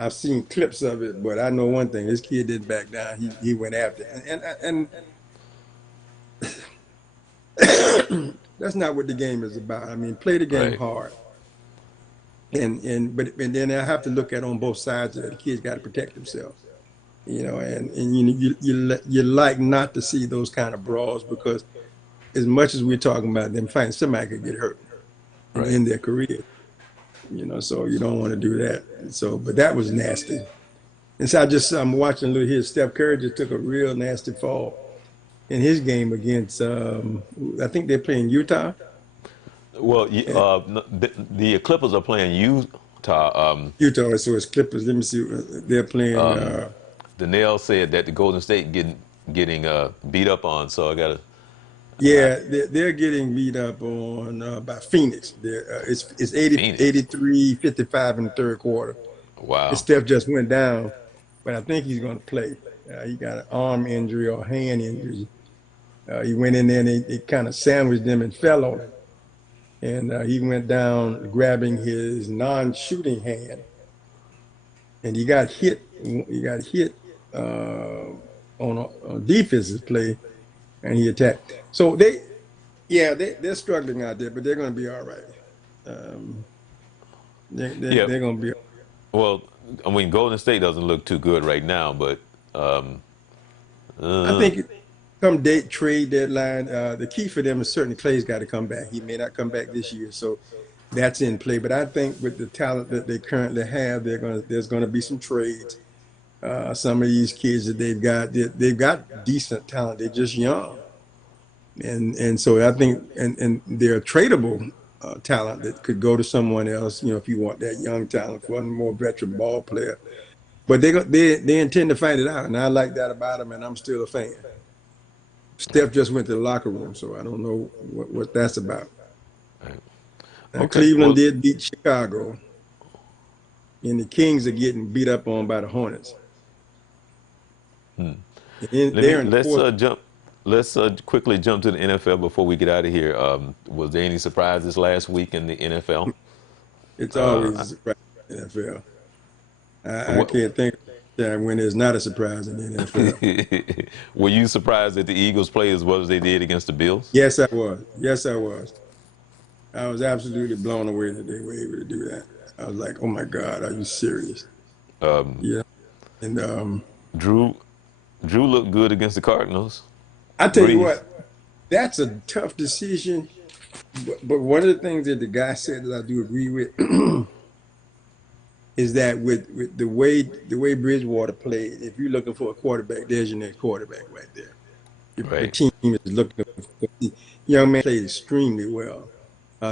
I've seen clips of it, but I know one thing: this kid didn't back down. He went after it. And that's not what the game is about. Play the game Right. hard. But then I have to look at on both sides of it. The kids got to protect themselves, and you like not to see those kind of brawls because as much as we're talking about them fighting, somebody could get hurt and Right. end their career, so you don't want to do that. But that was nasty. And so I'm watching a little here. Steph Curry just took a real nasty fall in his game against, I think they're playing Utah. Well, And the Clippers are playing Utah. Utah, so it's Clippers. Let me see. They're playing. Danielle said that the Golden State getting beat up on. So I gotta. I, Yeah, they're getting beat up on by Phoenix. It's 80, Phoenix. 83-55 in the third quarter. And Wow. Steph just went down, but I think he's going to play. He got an arm injury or hand injury. He went in there and they kind of sandwiched him and fell on him. And he went down grabbing his non-shooting hand, and he got hit. He got hit on a defensive play, and he attacked. So they're struggling out there, but they're going to be all right. Um, Yeah. they're going to be. Well, I mean, Golden State doesn't look too good right now, but I uh, think come date trade deadline, the key for them is certainly Clay's got to come back. He may not come back this year, so that's in play. But I think with the talent that they currently have, there's going to be some trades. Some of these kids that they've got decent talent. They're just young, and so I think and they're tradable talent that could go to someone else. If you want that young talent for a more veteran ball player. But they intend to fight it out, and I like that about them, and I'm still a fan. Steph just went to the locker room, so I don't know what that's about. Right. Okay. Cleveland Well, did beat Chicago, and the Kings are getting beat up on by the Hornets. They're in let's fourth. jump. Let's quickly jump to the NFL before we get out of here. Was there any surprises last week in the NFL? It's always Uh, a surprise in the NFL. I what, can't think of a time when there's not a surprise in the NFL. were you surprised that the Eagles played as well as they did against the Bills? Yes, I was. Yes, I was. I was absolutely blown away that they were able to do that. I was like, "Oh my God, are you serious?" Yeah. And Drew Drew looked good against the Cardinals. I tell you Breeze. what, that's a tough decision. But one of the things that the guy said that I do agree with is that with the way Bridgewater played, if you're looking for a quarterback, there's your next quarterback right there. If the Right. team is looking for the young man played extremely well.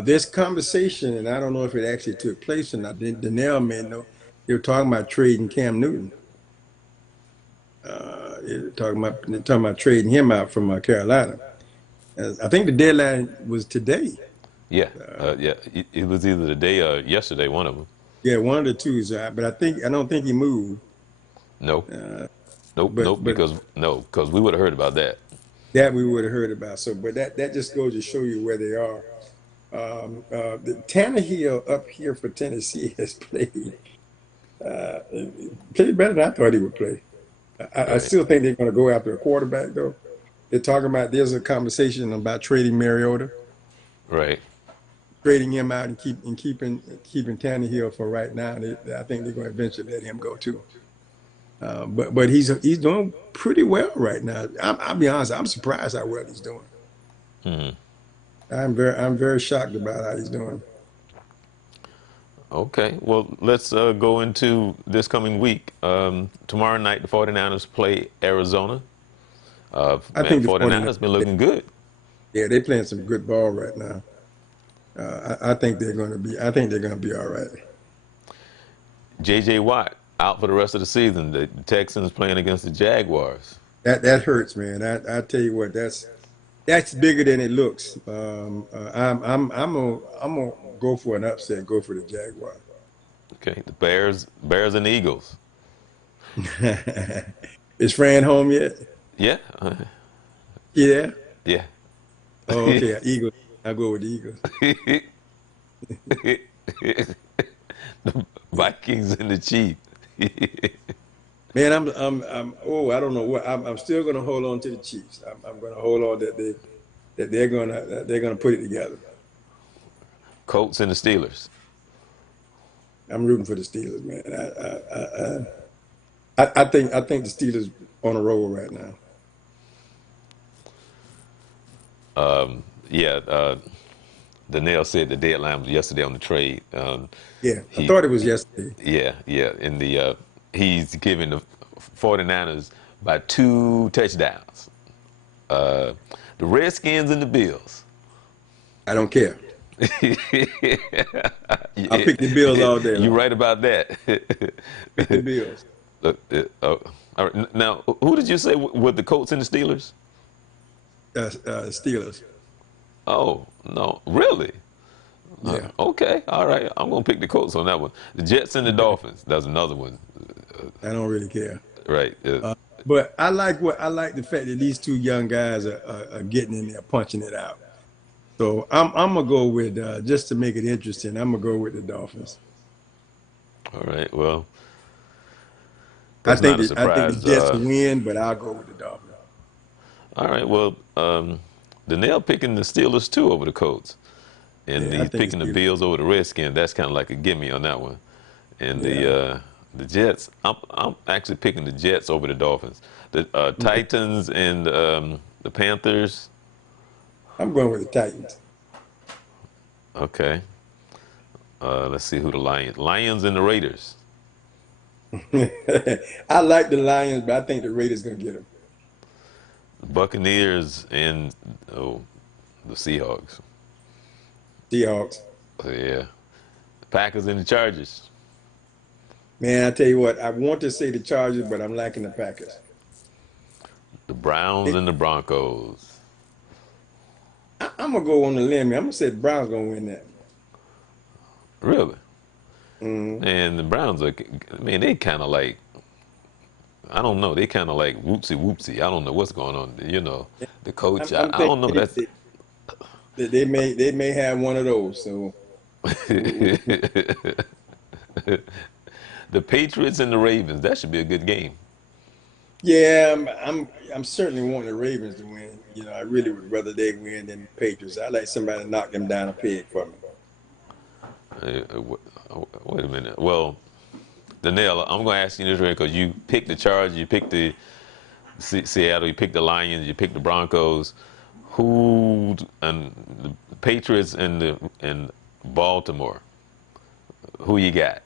This conversation, and I don't know if it actually took place or not. The nail man know they were talking about trading Cam Newton. They're talking about trading him out from Carolina. I think the deadline was today. Yeah. Uh, Yeah. It was either today or yesterday. One of them. yeah, one of the two is out, but I don't think he moved. No. Uh, Nope. but Nope. but Because no. Because we would have heard about that. that we would have heard about. So, but that just goes to show you where they are. The Tannehill up here for Tennessee has uh, played better than I thought he would play. I Right. still think they're going to go after a quarterback though. They're talking about there's a conversation about trading Mariota, Right. trading him out and keeping Tannehill for right now. I think they're going to eventually let him go too. But he's doing pretty well right now. I'll be honest, I'm surprised how well he's doing. I'm very shocked about how he's doing. Okay. Well, let's go into this coming week. Tomorrow night, the 49ers play Arizona. I Man, think the 49ers, 49ers been looking good. yeah, they're playing some good ball right now. I think they're going to be. I think they're going to be all right. J.J. Watt out for the rest of the season. The Texans playing against the Jaguars. That hurts, man. I tell you what, that's bigger than it looks. I'm gonna go for an upset. Go for the Jaguars. Okay. The Bears and the Eagles. Is Fran home yet? Yeah. Yeah. Yeah. Oh, okay. Eagles. I'll go with the Eagles. The Vikings and the Chiefs. Man, oh, I don't know what. I'm still gonna hold on to the Chiefs. I'm gonna hold on that they're gonna put it together. Colts and the Steelers. I'm rooting for the Steelers, man. I think the Steelers on a roll right now. Yeah. Danielle said the deadline was yesterday on the trade. Yeah, I He, thought it was yesterday. yeah, yeah. In the he's giving the 49ers by 2 touchdowns. Uh, the Redskins and the Bills. I don't care. I'll Yeah, pick the Bills all day you're long. right about that. Pick the Bills. All right. Now, who did you say with the Colts and the Steelers? Steelers. Oh, no, really? Yeah. Okay, all right. I'm gonna pick the Colts on that one. The Jets and the Dolphins. That's another one, I don't really care. right? But I like the fact that these two young guys are getting in there punching it out. So I'm gonna go with just to make it interesting. I'm gonna go with the Dolphins. All right. Well, I that's think not a that I think the surprise. Jets will win, but I'll go with the Dolphins. All right. Well, Danielle picking the Steelers too over the Colts, and Yeah, I he's think picking the the Steelers. Bills over the Redskins. That's kind of like a gimme on that one. And Yeah. the Jets, I'm actually picking the Jets over the Dolphins. The Okay. Titans and the Panthers. I'm going with the Titans. Okay. Let's see who the Lions and the Raiders. I like the Lions, but I think the Raiders gonna get them. The Buccaneers and the Seahawks. Seahawks. Yeah. The Packers and the Chargers. Man, I tell you what, I want to say the Chargers, but I'm liking the Packers. The Browns and the Broncos. I'm gonna go on the limb here. I'm gonna say the Browns gonna win that. Really? Mm. And the Browns are, I mean, they kind of like, I don't know, they kind of like whoopsie whoopsie. I don't know what's going on. You know, the coach, I'm I thinking don't know. That's they may have one of those. So the Patriots and the Ravens. That should be a good game. yeah, I'm certainly wanting the Ravens to win. I really would rather they win than the Patriots. I like somebody to knock them down a peg for me. Wait a minute. Well, Danielle, I'm going to ask you this because you picked the Chargers, you picked the Seattle, you picked the Lions, you picked the Broncos. Who and the Patriots and Baltimore? Who you got?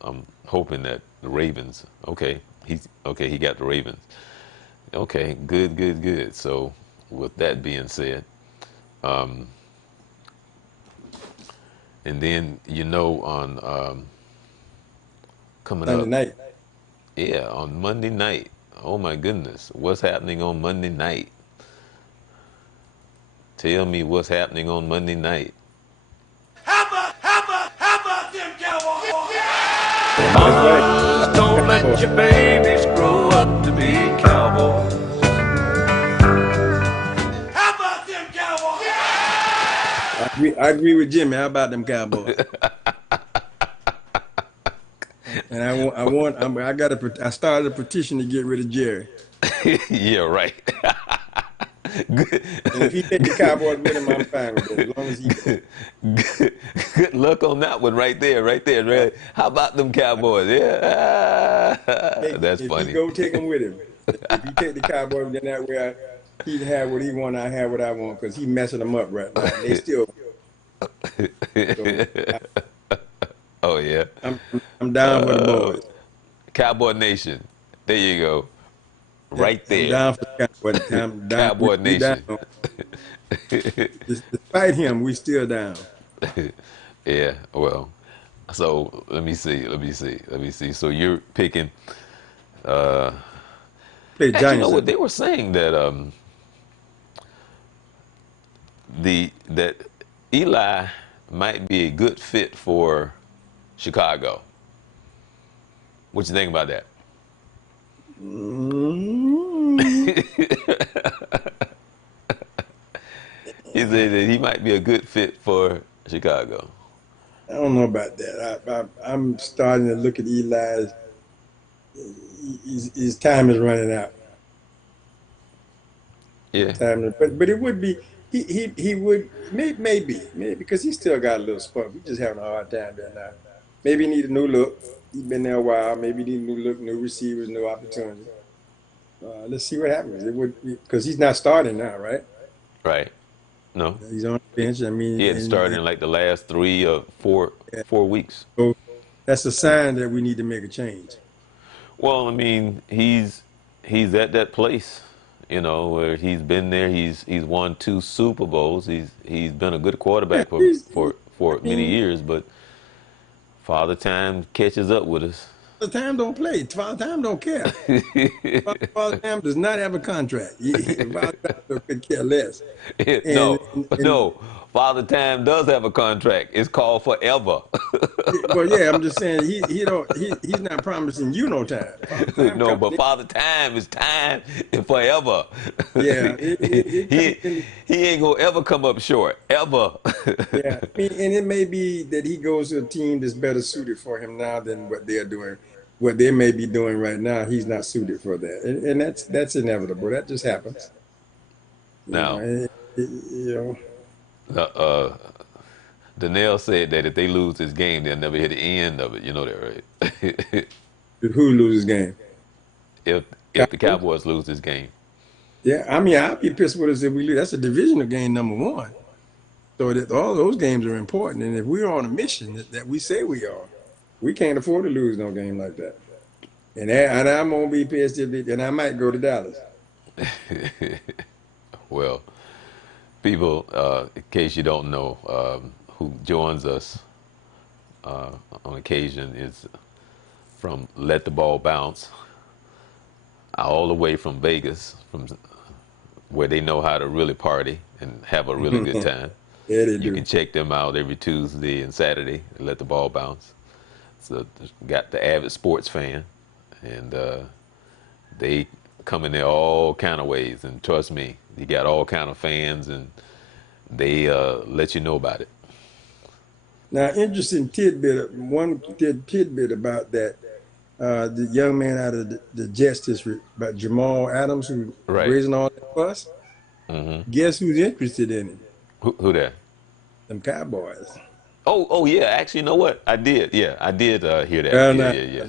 I'm hoping that the Ravens. Okay, he's okay. He got the Ravens. Okay, good, good, good. So, with that being said, and then on coming Sunday up, night. yeah, on Monday night. Oh my goodness, what's happening on Monday night? Tell me what's happening on Monday night. How about them Cowboys? That's right. Mamas, don't let your babies grow up to be cowboys. How about them Cowboys? I agree with Jimmy. How about them Cowboys? And I started a petition to get rid of Jerry. Yeah, right. Good, And if he take the Cowboys with him, I'm fine with it, as long as he does. good luck on that one right there, right there. Right? How about them Cowboys? Yeah, that's If he funny. go, take him with him. If he take the Cowboys, then that way he can have what he want, I have what I want, because he messing them up right now. And they still. So Oh yeah, I'm down for the boys. Cowboy Nation. There you go, Yeah, right I'm there. down for the Cowboys. I'm down. Cowboy We down. Nation. Despite him, we still down. Yeah. Well, so let me see. So you're picking. Play the Actually, you know Giants what Sunday. they were saying that that Eli might be a good fit for Chicago. What you think about that? Mm, He said that he might be a good fit for Chicago. I don't know about that. I'm starting to look at Eli's. His time is running out. Yeah. But it would be he would maybe because he still got a little spunk. We just having a hard time there now. Maybe he need a new look. He's been there a while. Maybe he need a new look, new receivers, new opportunity. Let's see what happens. It would because he's not starting now, right? Right. No. He's on the bench. I He mean, hadn't started in like the last 3 or 4 yeah. 4 weeks. So that's a sign that we need to make a change. Well, I mean, he's at that place, where he's been there. He's won 2 Super Bowls. He's been a good Yeah, quarterback for he's. I for many mean, years, but Father Time catches up with us. Father Time don't play. Father Time don't care. Father Time does not have a contract. Father Time could care less. And, No, and no. Father Time does have a contract. It's called forever. well, yeah, I'm just saying he's not promising you no time. Father Time No, coming but in. Father Time is time and forever. Yeah, it comes he in. he ain't gonna ever come up short ever. Yeah, I mean, and it may be that he goes to a team that's better suited for him now than what they're doing. What they may be doing right now, he's not suited for that, and that's inevitable. That just happens. You know, Now, you know. uh, Danielle said that if they lose this game, they'll never hit the end of it. You know that, right? Who loses game? if if the Cowboys? Cowboys lose this game, Yeah, I mean, I'd be pissed with us if we lose. That's a divisional game, number one. So that all those games are important, and if we're on a mission that we say we are, we can't afford to lose no game like that. And I'm gonna be pissed and I might go to Dallas. well, people, in case you don't know, who joins us on occasion is from Let the Ball Bounce. all the way from Vegas, from where they know how to really party and have a really good time. Yeah, they You do. can check them out every Tuesday and Saturday and let the ball bounce. So got the avid sports fan, and they come in there all kind of ways. And trust me, you got all kind of fans, and they let you know about it. Now, interesting tidbit about that. The young man out of the Jets, about Jamal Adams, who Right. raising all that fuss. Guess who's interested in him? Who that? Them Cowboys. Oh yeah. Actually, you know what? I did. Yeah, I did hear that. Well, Yeah, now, yeah,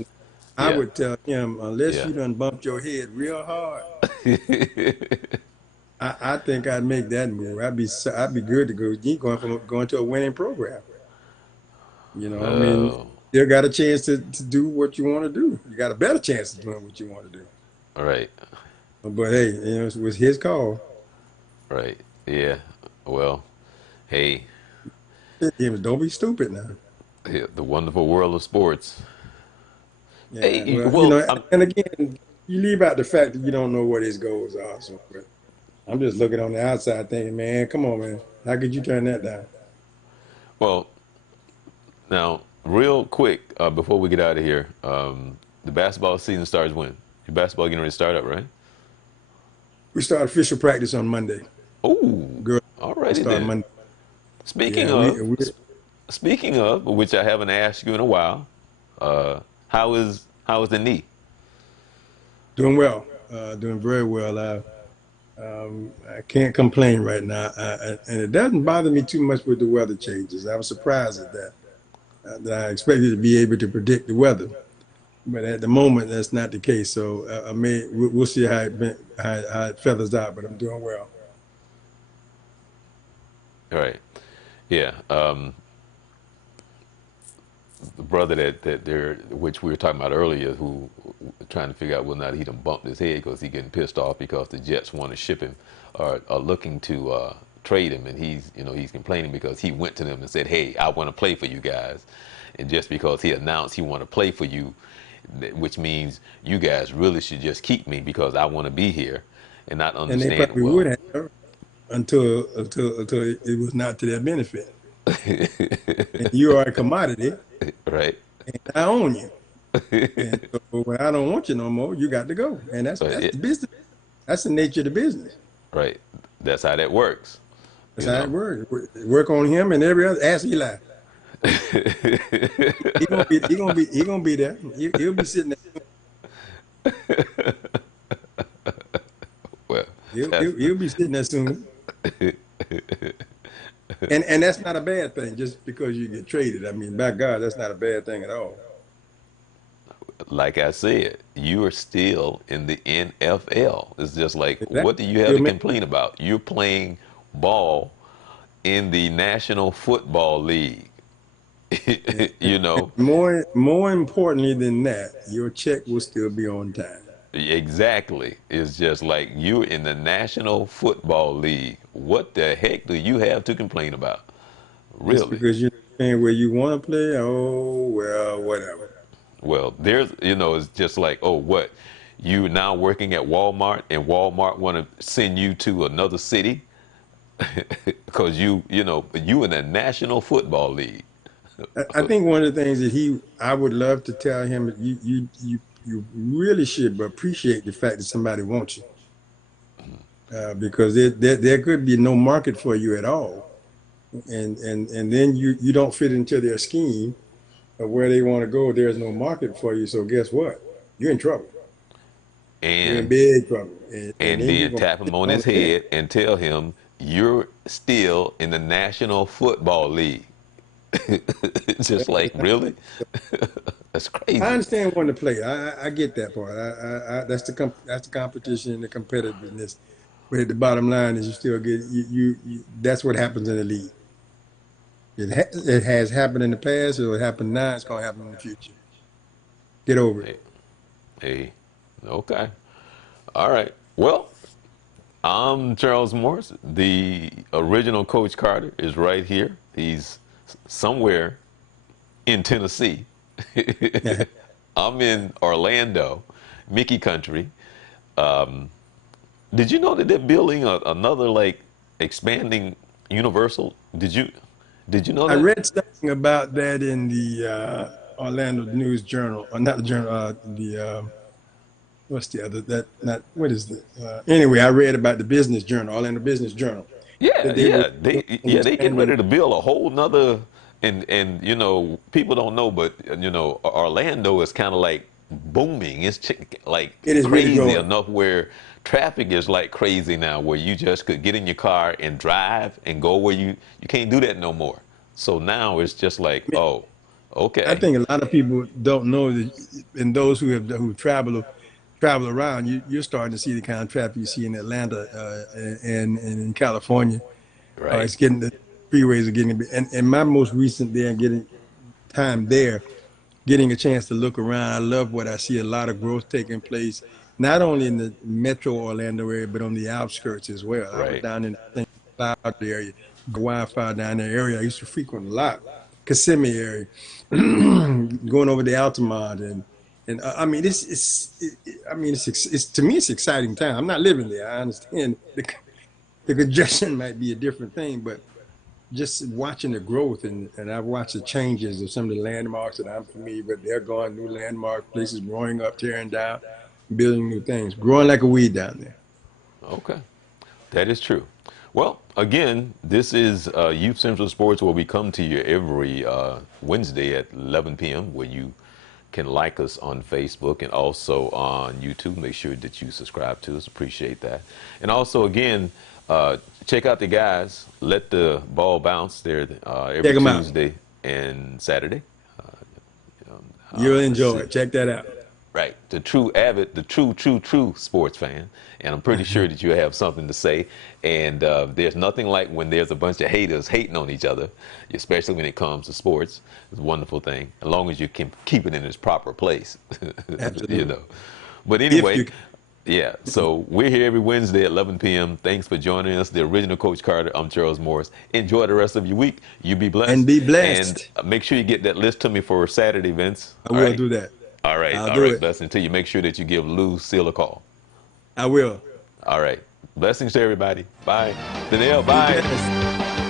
I yeah, would tell him, unless yeah, you done bumped your head real hard, yeah. I think I'd make that move. I'd be good to go. You going to a winning program. I mean, Oh, you got a chance to do what you want to do. You got a better chance of doing what you want to do. all right, But hey, it was his call. right. Yeah. Well, hey, Don't be stupid now. yeah, the wonderful world of sports. Yeah, Hey, well, well, I'm and again, you leave out the fact that you don't know what his goals are. So, but I'm just looking on the outside thinking, man, come on, man. How could you turn that down? well now real quick before we get out of here. The basketball season starts when? Your basketball getting ready to start up, right? We start official practice on Monday. Oh, Girls alrighty start then. Monday. Speaking Yeah, of, we speaking of, which I haven't asked you in a while, how is the knee? doing well, doing very well. I can't complain right now, and it doesn't bother me too much with the weather changes. I was surprised at that. That I expected to be able to predict the weather, but at the moment that's not the case. So we'll see how it feathers out. But I'm doing well. All right. Yeah. The brother that they're, which we were talking about earlier, who trying to figure out whether or not he done bumped his head because he getting pissed off because the Jets want to ship him or are looking to trade him, and he's complaining because he went to them and said, "Hey, I want to play for you guys," and just because he announced he want to play for you, which means you guys really should just keep me because I want to be here, and not And they understand probably well. would have until it was not to their benefit. And you are a commodity, Right. and I own you. And so when I don't want you no more, you got to go. And But that's the business. That's the nature of the business. right. That's how that works. That's You how it know. works. Work on him and every other. Ask Eli. He gonna be there. He'll be sitting there. Well, He'll, that's he'll, he'll be sitting there soon. And that's not a bad thing just because you get traded. I mean, by God, that's not a bad thing at all. like I said, you are still in the NFL. It's just like, Exactly. what do you have Still to make complain about? You're playing ball in the National Football League. and you know, more importantly than that, your check will still be on time. exactly. It's just like you're in the National Football League. What the heck do you have to complain about? Just Really? because you're playing where you want to play, oh well, whatever. Well, it's just like, oh, what? You now working at Walmart and Walmart want to send you to another city because you in the National Football League. I think one of the things that I would love to tell him, you really should appreciate the fact that somebody wants you, because there could be no market for you at all, and then you don't fit into their scheme of where they want to go. There's no market for you, so guess what? You're in trouble. You're in and big trouble, and and then you're then gonna tap put him it on on his the head. head and tell him you're still in the National Football League. It's just like, really? That's I crazy. understand wanting to play. I get that part. That's that's the competition and the competitiveness. But at the bottom line is you still get that's what happens in the league. It has happened in the past. It'll happen now. It's gonna happen in the future. Get over it. Hey, hey, okay, all right. Well, I'm Charles Morris. The original Coach Carter is right here. He's somewhere in Tennessee. I'm in Orlando, Mickey Country. Did you know that they're building another like expanding Universal? Did you know I that? read something about that in the Orlando News Journal, or not the journal, what's the other, that, not, what is the, anyway, I read about the Business Journal, Orlando Business Journal, Yeah, that they were yeah, they getting expanding. ready to build a whole nother, and people don't know, but Orlando is kind of like booming. It's like It is really crazy growing. enough where traffic is like crazy now, where you just could get in your car and drive and go where you can't do that no more. So now it's just like, oh, I okay, think a lot of people don't know that, and those who travel around, you're starting to see the kind of traffic you see in Atlanta and in California. right, It's getting, the freeways are getting, and my most recent there, getting time there, getting a chance to look around. I love what I see. A lot of growth taking place, not only in the metro Orlando area, but on the outskirts as well. I was right, down in the St. Cloud area, Wi-Fi down there area. I used to frequent a lot, Kissimmee area, going over the Altamont and I mean, I mean, it's to me, it's exciting time. I'm not living there. I understand the congestion might be a different thing, but just watching the growth and I've watched the changes of some of the landmarks that I'm familiar with. They're going new landmarks, places growing up, tearing down, building new things, growing like a weed down there. okay. That is true. Well, again, this is Youth Central Sports, where we come to you every Wednesday at 11 p.m., where you can like us on Facebook and also on YouTube. Make sure that you subscribe to us. Appreciate that. And also, again, check out the guys. Let the ball bounce there every Check them out. Tuesday and Saturday. You'll Let's enjoy see. it. Check that out. Right, the true avid, the true sports fan, and I'm pretty sure that you have something to say. And there's nothing like when there's a bunch of haters hating on each other, especially when it comes to sports. It's a wonderful thing, as long as you can keep it in its proper place, you Absolutely. know. But If anyway, you yeah. So we're here every Wednesday at 11 p.m. Thanks for joining us. The original Coach Carter. I'm Charles Morris. Enjoy the rest of your week. You be and blessed, be and blessed. make sure you get that list to me for Saturday, Vince. I All will right. do that. All right, I'll all do right. it. Blessing to you. Make sure that you give Lou Seal a call. I will. All right. Blessings to everybody. Bye. Danelle, Be bye. blessed.